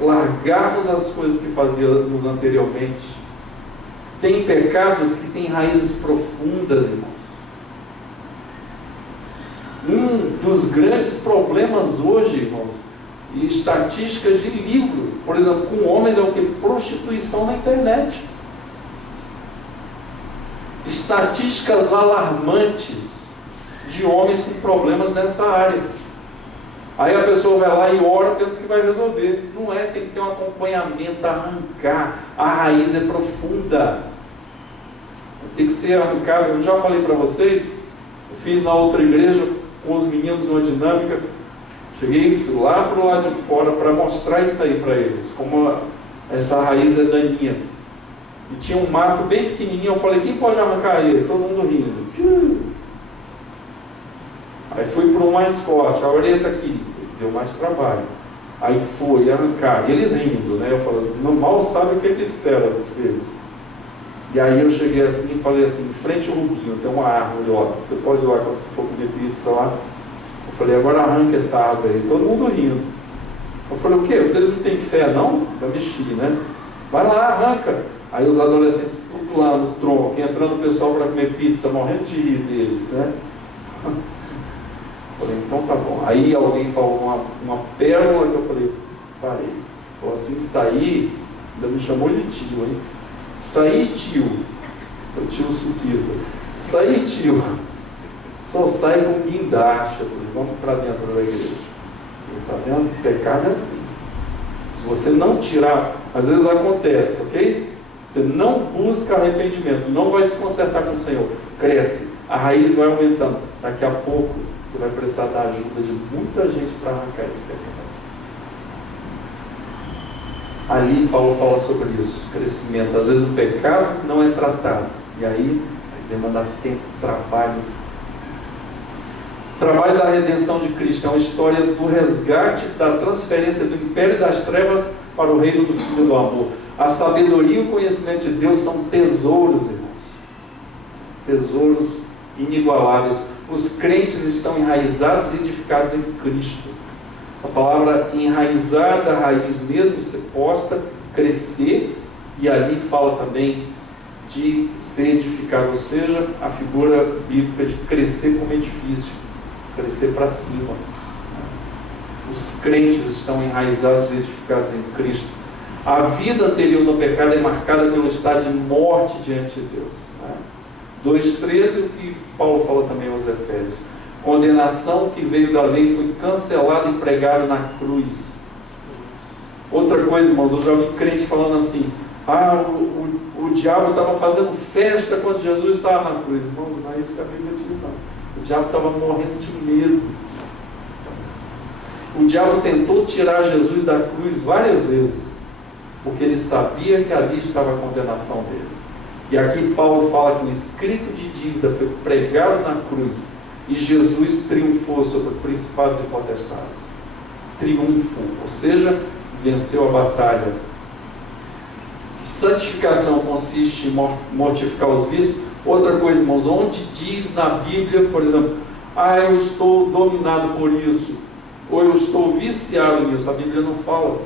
largarmos as coisas que fazíamos anteriormente. Tem pecados que têm raízes profundas, irmãos. Um dos grandes problemas hoje, irmãos, e estatísticas de livro, por exemplo, com homens é o que? Prostituição na internet. Estatísticas alarmantes de homens com problemas nessa área. Aí a pessoa vai lá e ora, pensa que vai resolver. Não é, tem que ter um acompanhamento, arrancar. A raiz é profunda. Tem que ser arrancado. Eu já falei para vocês, eu fiz na outra igreja com os meninos uma dinâmica. Cheguei lá para o lado de fora para mostrar isso aí para eles, como essa raiz é daninha. E tinha um mato bem pequenininho, eu falei, quem pode arrancar ele? Todo mundo rindo. Aí fui para o mais forte, agora esse aqui, deu mais trabalho. Aí foi arrancar, e eles rindo, né? Eu falei, não mal sabe o que espera deles. E aí eu cheguei assim e falei assim, em frente ao Rubinho, tem uma árvore, ó, você pode ir lá quando você for comer pizza lá. Eu falei, agora arranca essa árvore aí, todo mundo rindo. Eu falei, o quê? Vocês não têm fé não? Eu mexi, né? Vai lá, arranca. Aí os adolescentes tudo lá no tronco, entrando o pessoal para comer pizza, morrendo de rir deles, né? Eu falei, então tá bom. Aí alguém falou uma pérola que eu falei, parei. Falou assim, saí, ainda me chamou de tio, hein? Saí, tio. O tio Suquita. Saí, tio. Só sai com guindaste. Eu falei, vamos para dentro da igreja. Está vendo? Pecado é assim. Se você não tirar, às vezes acontece, ok? Você não busca arrependimento, não vai se consertar com o Senhor. Cresce, a raiz vai aumentando. Daqui a pouco você vai precisar da ajuda de muita gente para arrancar esse pecado. Ali Paulo fala sobre isso, crescimento. Às vezes o pecado não é tratado. E aí vai demandar tempo, trabalho. O trabalho da redenção de Cristo é uma história do resgate, da transferência do império das trevas para o reino do Filho do amor. A sabedoria e o conhecimento de Deus são tesouros, irmãos. Tesouros inigualáveis. Os crentes estão enraizados e edificados em Cristo. A palavra enraizada, raiz mesmo, ser posta, crescer, e ali fala também de ser edificado, ou seja, a figura bíblica de crescer como edifício, crescer para cima. Os crentes estão enraizados e edificados em Cristo. A vida anterior no pecado é marcada pelo estado de morte diante de Deus. 2,13, o que Paulo fala também aos Efésios. Condenação que veio da lei foi cancelada e pregada na cruz. Outra coisa, irmãos, eu já vi crente falando assim, o diabo estava fazendo festa quando Jesus estava na cruz. Irmãos, não é isso que a Bíblia diz, não. O diabo estava morrendo de medo. O diabo tentou tirar Jesus da cruz várias vezes, porque ele sabia que ali estava a condenação dele. E aqui Paulo fala que o escrito de dívida foi pregado na cruz e Jesus triunfou sobre principados e potestades. Triunfo, ou seja, venceu a batalha. Santificação consiste em mortificar os vícios. Outra coisa, irmãos, onde diz na Bíblia, por exemplo, eu estou dominado por isso, ou eu estou viciado nisso, a Bíblia não fala.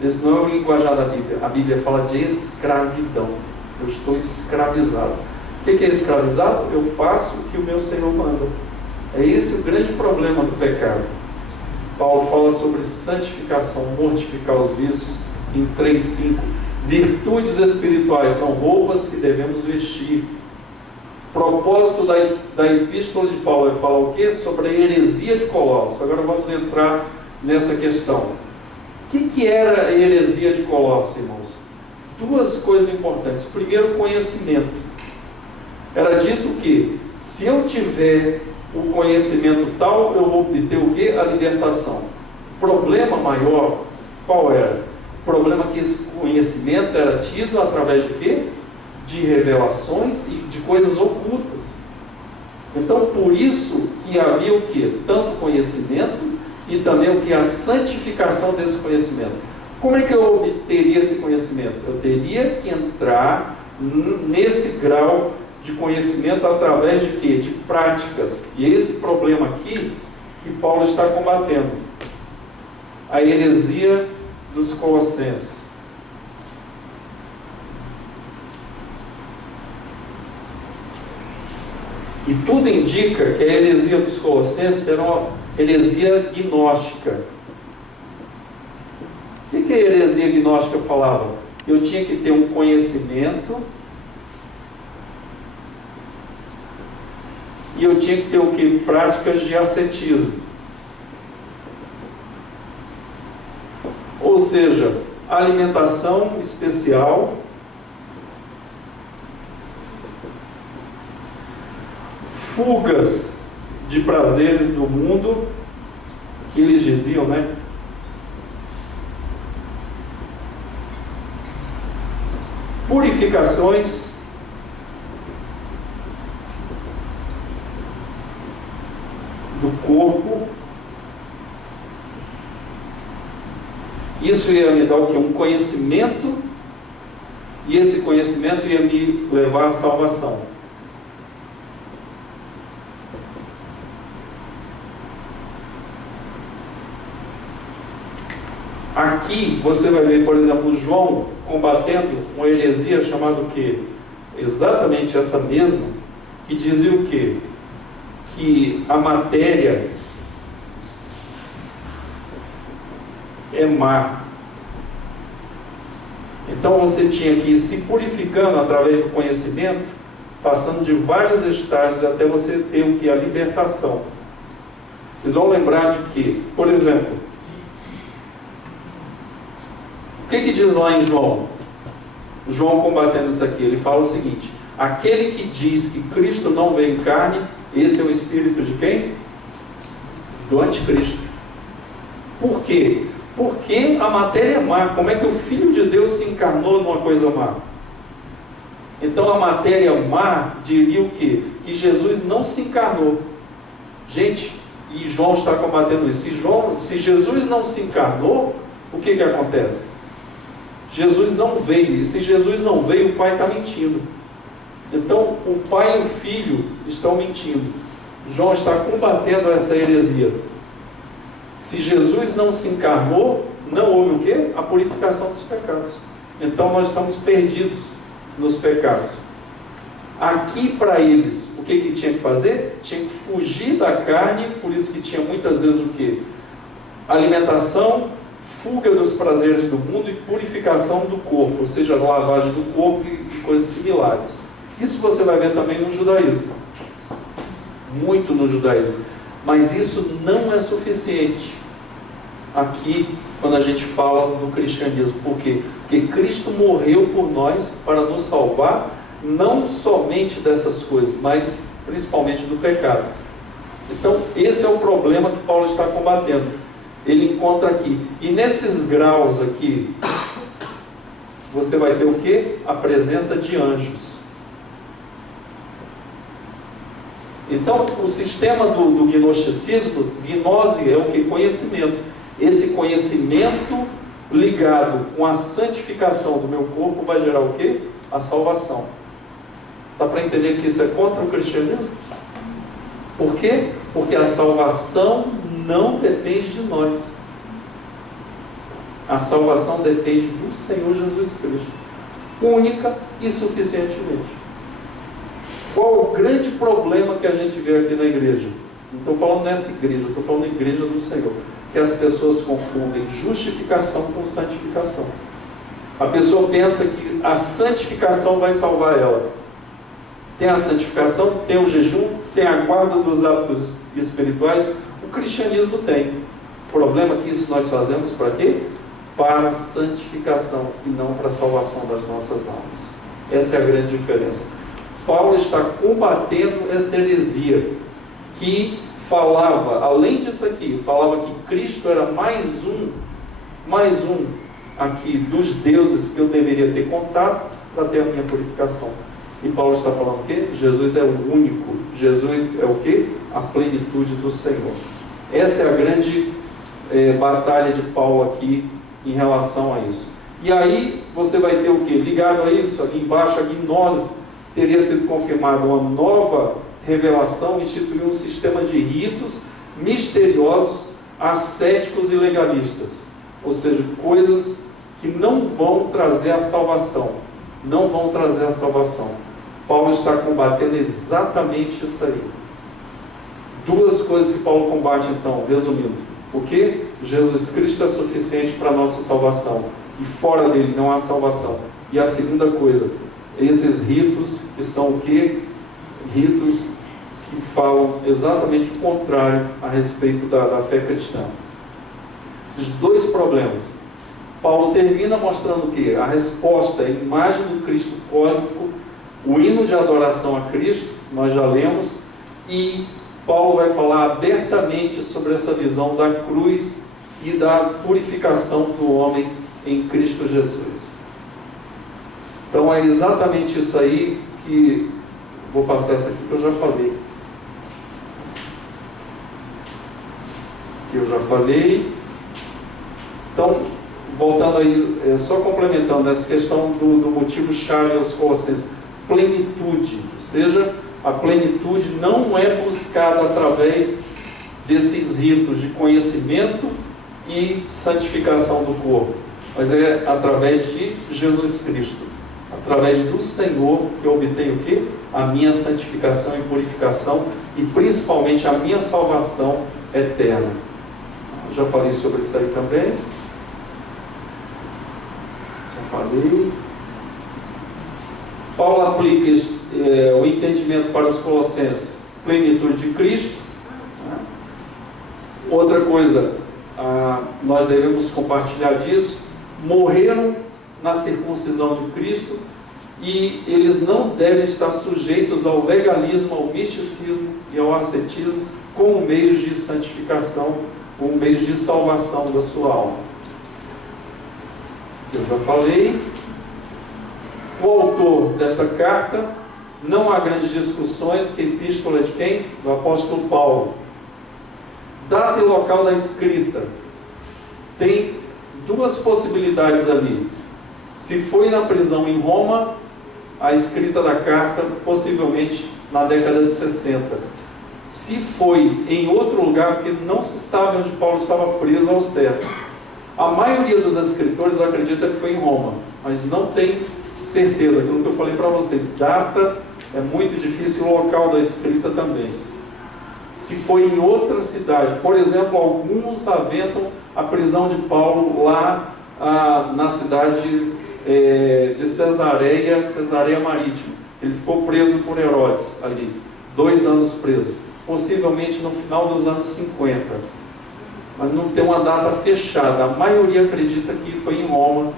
Esse não é o linguajar da Bíblia. A Bíblia fala de escravidão. Eu estou escravizado. O que é escravizado? Eu faço o que o meu Senhor manda. É esse o grande problema do pecado. Paulo fala sobre santificação, mortificar os vícios, em 3,5. Virtudes espirituais são roupas que devemos vestir. O propósito da epístola de Paulo é falar o quê? Sobre a heresia de Colossos. Agora vamos entrar nessa questão. O que era a heresia de Colossos, irmãos? Duas coisas importantes. Primeiro, conhecimento. Era dito que, se eu tiver o conhecimento tal, eu vou obter o quê? A libertação. O problema maior, qual era? O problema é que esse conhecimento era tido através de quê? De revelações e de coisas ocultas. Então, por isso que havia o quê? Tanto conhecimento e também o que? A santificação desse conhecimento. Como é que eu obteria esse conhecimento? Eu teria que entrar nesse grau de conhecimento através de quê? De práticas. E esse problema aqui que Paulo está combatendo. A heresia dos Colossenses. E tudo indica que a heresia dos Colossenses era uma heresia gnóstica. O que a heresia gnóstica falava? Eu tinha que ter um conhecimento e eu tinha que ter o que? Práticas de ascetismo. Ou seja, alimentação especial, fugas de prazeres do mundo, que eles diziam, né? Purificações, do Isso ia me dar o quê? Um conhecimento, e esse conhecimento ia me levar à salvação. Aqui você vai ver, por exemplo, João combatendo uma heresia chamada o quê? Exatamente essa mesma, que dizia o quê? Que a matéria é má. Então você tinha que ir se purificando através do conhecimento, passando de vários estágios até você ter o que? A libertação. Vocês vão lembrar de que, por exemplo, o que diz lá em João? João combatendo isso aqui, ele fala o seguinte: aquele que diz que Cristo não veio em carne, esse é o espírito de quem? Do anticristo. Por quê? Porque a matéria é má. Como é que o Filho de Deus se encarnou numa coisa má? Então a matéria má diria o quê? Que Jesus não se encarnou. Gente, e João está combatendo isso. Se Jesus não se encarnou, o que acontece? Jesus não veio. E se Jesus não veio, o Pai está mentindo. Então o Pai e o Filho estão mentindo. João está combatendo essa heresia. Se Jesus não se encarnou, não houve o quê? A purificação dos pecados. Então nós estamos perdidos nos pecados. Aqui para eles, o que tinha que fazer? Tinha que fugir da carne, por isso que tinha muitas vezes o quê? Alimentação, fuga dos prazeres do mundo e purificação do corpo, ou seja, lavagem do corpo e coisas similares. Isso você vai ver também no judaísmo. Muito no judaísmo. Mas isso não é suficiente aqui, quando a gente fala do cristianismo. Por quê? Porque Cristo morreu por nós para nos salvar, não somente dessas coisas, mas principalmente do pecado. Então, esse é o problema que Paulo está combatendo. Ele encontra aqui. E nesses graus aqui, você vai ter o quê? A presença de anjos. Então, o sistema do gnosticismo, gnose é o que? Conhecimento. Esse conhecimento ligado com a santificação do meu corpo vai gerar o quê? A salvação. Dá para entender que isso é contra o cristianismo? Por quê? Porque a salvação não depende de nós. A salvação depende do Senhor Jesus Cristo. Única e suficientemente. Qual o grande problema que a gente vê aqui na igreja? Não estou falando nessa igreja, estou falando na igreja do Senhor. Que as pessoas confundem justificação com santificação. A pessoa pensa que a santificação vai salvar ela. Tem a santificação, tem o jejum, tem a guarda dos hábitos espirituais. O cristianismo tem. O problema é que isso nós fazemos para quê? Para a santificação e não para a salvação das nossas almas. Essa é a grande diferença. Paulo está combatendo essa heresia que falava, além disso aqui, falava que Cristo era mais um aqui dos deuses que eu deveria ter contato para ter a minha purificação. E Paulo está falando o quê? Jesus é o único. Jesus é o quê? A plenitude do Senhor. Essa é a grande batalha de Paulo aqui em relação a isso. E aí você vai ter o quê? Ligado a isso, ali embaixo, a gnose, teria sido confirmada uma nova revelação, instituiu um sistema de ritos misteriosos, ascéticos e legalistas. Ou seja, coisas que não vão trazer a salvação. Não vão trazer a salvação. Paulo está combatendo exatamente isso aí. Duas coisas que Paulo combate então, resumindo. O que? Jesus Cristo é suficiente para a nossa salvação. E fora dele não há salvação. E a segunda coisa, esses ritos que são o que? Ritos que falam exatamente o contrário a respeito da fé cristã. Esses dois problemas. Paulo termina mostrando o que? A resposta, a imagem do Cristo cósmico, o hino de adoração a Cristo, nós já lemos, e Paulo vai falar abertamente sobre essa visão da cruz e da purificação do homem em Cristo Jesus. Então é exatamente isso aí que... Vou passar essa aqui que eu já falei. Então, voltando aí, só complementando essa questão do motivo-chave aos Colossenses, plenitude, ou seja, a plenitude não é buscada através desses ritos de conhecimento e santificação do corpo, mas é através de Jesus Cristo, através do Senhor que eu obtenho o quê? A minha santificação e purificação e principalmente a minha salvação eterna. Já falei sobre isso aí também. Falei. Paulo aplica o entendimento para os Colossenses, plenitude de Cristo. Outra coisa, nós devemos compartilhar disso, morreram na circuncisão de Cristo e eles não devem estar sujeitos ao legalismo, ao misticismo e ao ascetismo como meios de santificação, como meios de salvação da sua alma. Eu já falei. O autor desta carta, não há grandes discussões, que a epístola é de quem? Do apóstolo Paulo. Data e local da escrita. Tem duas possibilidades ali. Se foi na prisão em Roma, a escrita da carta, possivelmente na década de 60. Se foi em outro lugar, porque não se sabe onde Paulo estava preso ao certo. A maioria dos escritores acredita que foi em Roma, mas não tem certeza. Aquilo que eu falei para vocês, data é muito difícil, o local da escrita também. Se foi em outra cidade, por exemplo, alguns aventam a prisão de Paulo lá na cidade de Cesareia Marítima. Ele ficou preso por Herodes ali, 2 anos preso, possivelmente no final dos anos 50. Mas não tem uma data fechada. A maioria acredita que foi em Roma,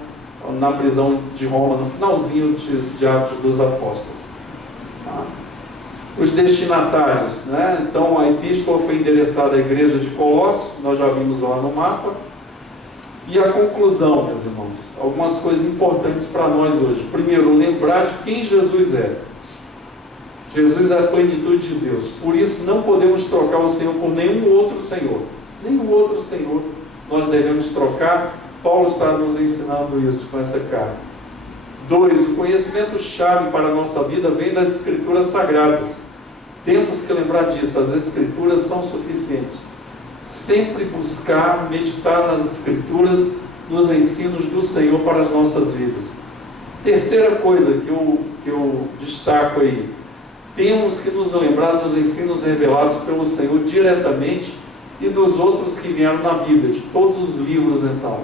na prisão de Roma, no finalzinho de Atos dos Apóstolos. Tá? Os destinatários, né? Então a epístola foi endereçada à igreja de Colossos, nós já vimos lá no mapa. E a conclusão, meus irmãos, algumas coisas importantes para nós hoje. Primeiro, lembrar de quem Jesus é. Jesus é a plenitude de Deus, por isso não podemos trocar o Senhor por nenhum outro Senhor. Nenhum outro Senhor nós devemos trocar. Paulo está nos ensinando isso com essa carta. 2. O conhecimento-chave para a nossa vida vem das Escrituras Sagradas. Temos que lembrar disso, as Escrituras são suficientes. Sempre buscar, meditar nas Escrituras, nos ensinos do Senhor para as nossas vidas. Terceira coisa que eu destaco aí, temos que nos lembrar dos ensinos revelados pelo Senhor diretamente e dos outros que vieram na Bíblia, de todos os livros então.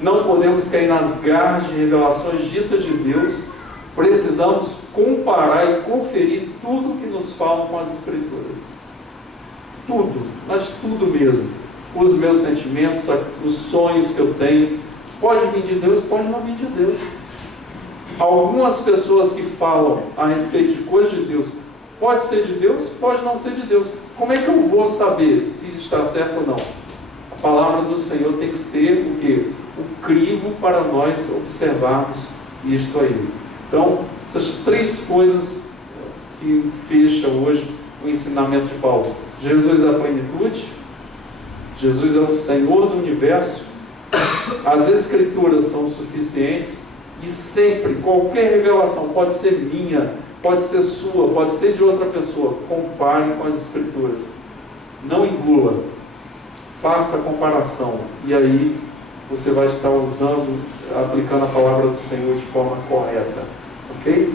Não podemos cair nas garras de revelações ditas de Deus, precisamos comparar e conferir tudo que nos falam com as Escrituras. Tudo, mas tudo mesmo. Os meus sentimentos, os sonhos que eu tenho, pode vir de Deus, pode não vir de Deus. Algumas pessoas que falam a respeito de coisas de Deus, pode ser de Deus, pode não ser de Deus. Como é que eu vou saber se está certo ou não? A palavra do Senhor tem que ser o quê? O crivo para nós observarmos isto aí. Então, essas 3 coisas que fecham hoje o ensinamento de Paulo. Jesus é a plenitude, Jesus é o Senhor do universo, as Escrituras são suficientes e sempre, qualquer revelação, pode ser minha, pode ser sua, pode ser de outra pessoa, compare com as Escrituras. Não engula, faça a comparação e aí você vai estar aplicando a palavra do Senhor de forma correta. Ok?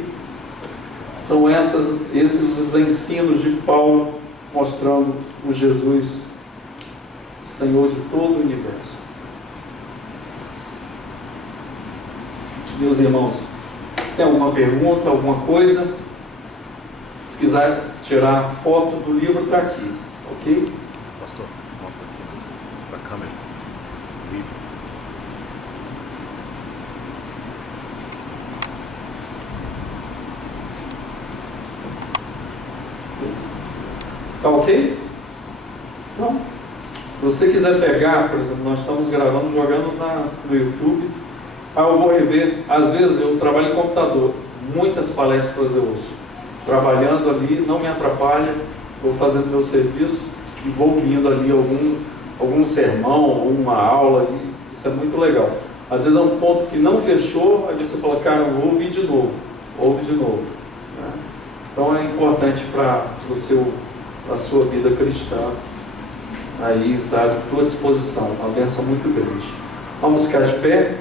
São esses os ensinos de Paulo mostrando o Jesus, Senhor de todo o universo. Meus irmãos, se tem alguma pergunta, alguma coisa, se quiser tirar foto do livro, está aqui, ok? Pastor, mostra aqui para a câmera o livro. Tá ok? Então, se você quiser pegar, por exemplo, nós estamos gravando, jogando no YouTube, eu vou rever. Às vezes eu trabalho em computador, muitas palestras eu ouço. Trabalhando ali, não me atrapalha, vou fazendo meu serviço e vou ouvindo ali algum sermão, alguma aula, isso é muito legal. Às vezes é um ponto que não fechou, aí você fala, cara, eu vou ouvir de novo, ouve de novo. Né? Então é importante para a sua vida cristã, aí está à tua disposição, uma bênção muito grande. Vamos ficar de pé,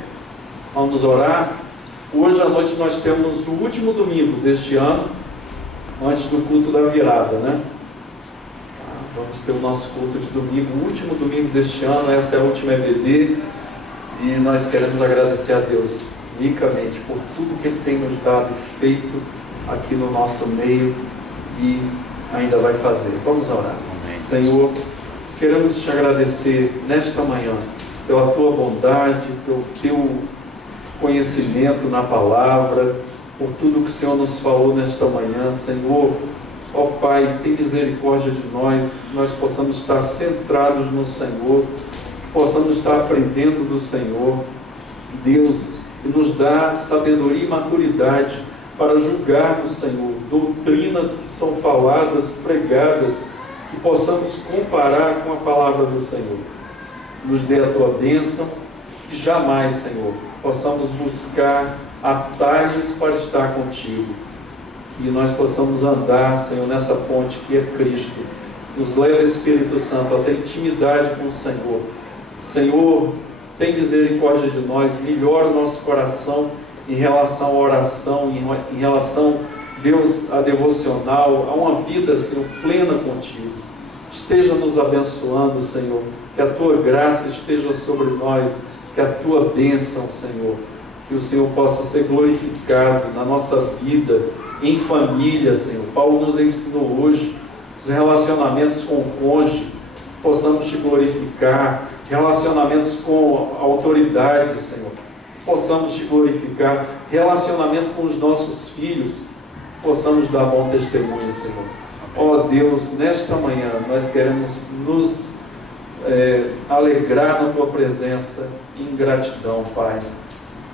vamos orar. Hoje à noite nós temos o último domingo deste ano, antes do culto da virada, né? Vamos ter o nosso culto de domingo, o último domingo deste ano, essa é a última EBD, e nós queremos agradecer a Deus ricamente por tudo que Ele tem nos dado e feito aqui no nosso meio e ainda vai fazer. Vamos orar. Senhor, queremos te agradecer nesta manhã pela tua bondade, pelo teu conhecimento na palavra, por tudo que o Senhor nos falou nesta manhã. Senhor, ó Pai, tem misericórdia de nós, nós possamos estar centrados no Senhor, possamos estar aprendendo do Senhor, Deus, e nos dá sabedoria e maturidade para julgar no Senhor, doutrinas que são faladas, pregadas, que possamos comparar com a palavra do Senhor. Nos dê a tua bênção, que jamais, Senhor, possamos buscar atalhos para estar contigo, que nós possamos andar, Senhor, nessa ponte que é Cristo. Nos leva, Espírito Santo, a ter intimidade com o Senhor. Senhor, tem misericórdia de nós, melhora o nosso coração em relação à oração, em relação, Deus, à devocional, a uma vida, Senhor, plena contigo. Esteja nos abençoando, Senhor, que a tua graça esteja sobre nós, que a tua bênção, Senhor, que o Senhor possa ser glorificado na nossa vida, em família, Senhor. Paulo nos ensinou hoje os relacionamentos com o cônjuge, possamos te glorificar, relacionamentos com a autoridade, Senhor, possamos te glorificar, relacionamento com os nossos filhos, possamos dar bom testemunho, Senhor. Ó Deus, nesta manhã nós queremos nos alegrar na tua presença em gratidão, Pai.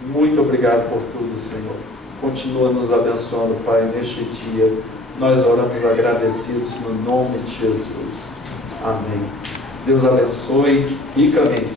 Muito obrigado por tudo, Senhor. Continua nos abençoando, Pai, neste dia. Nós oramos agradecidos no nome de Jesus. Amém. Deus abençoe ricamente.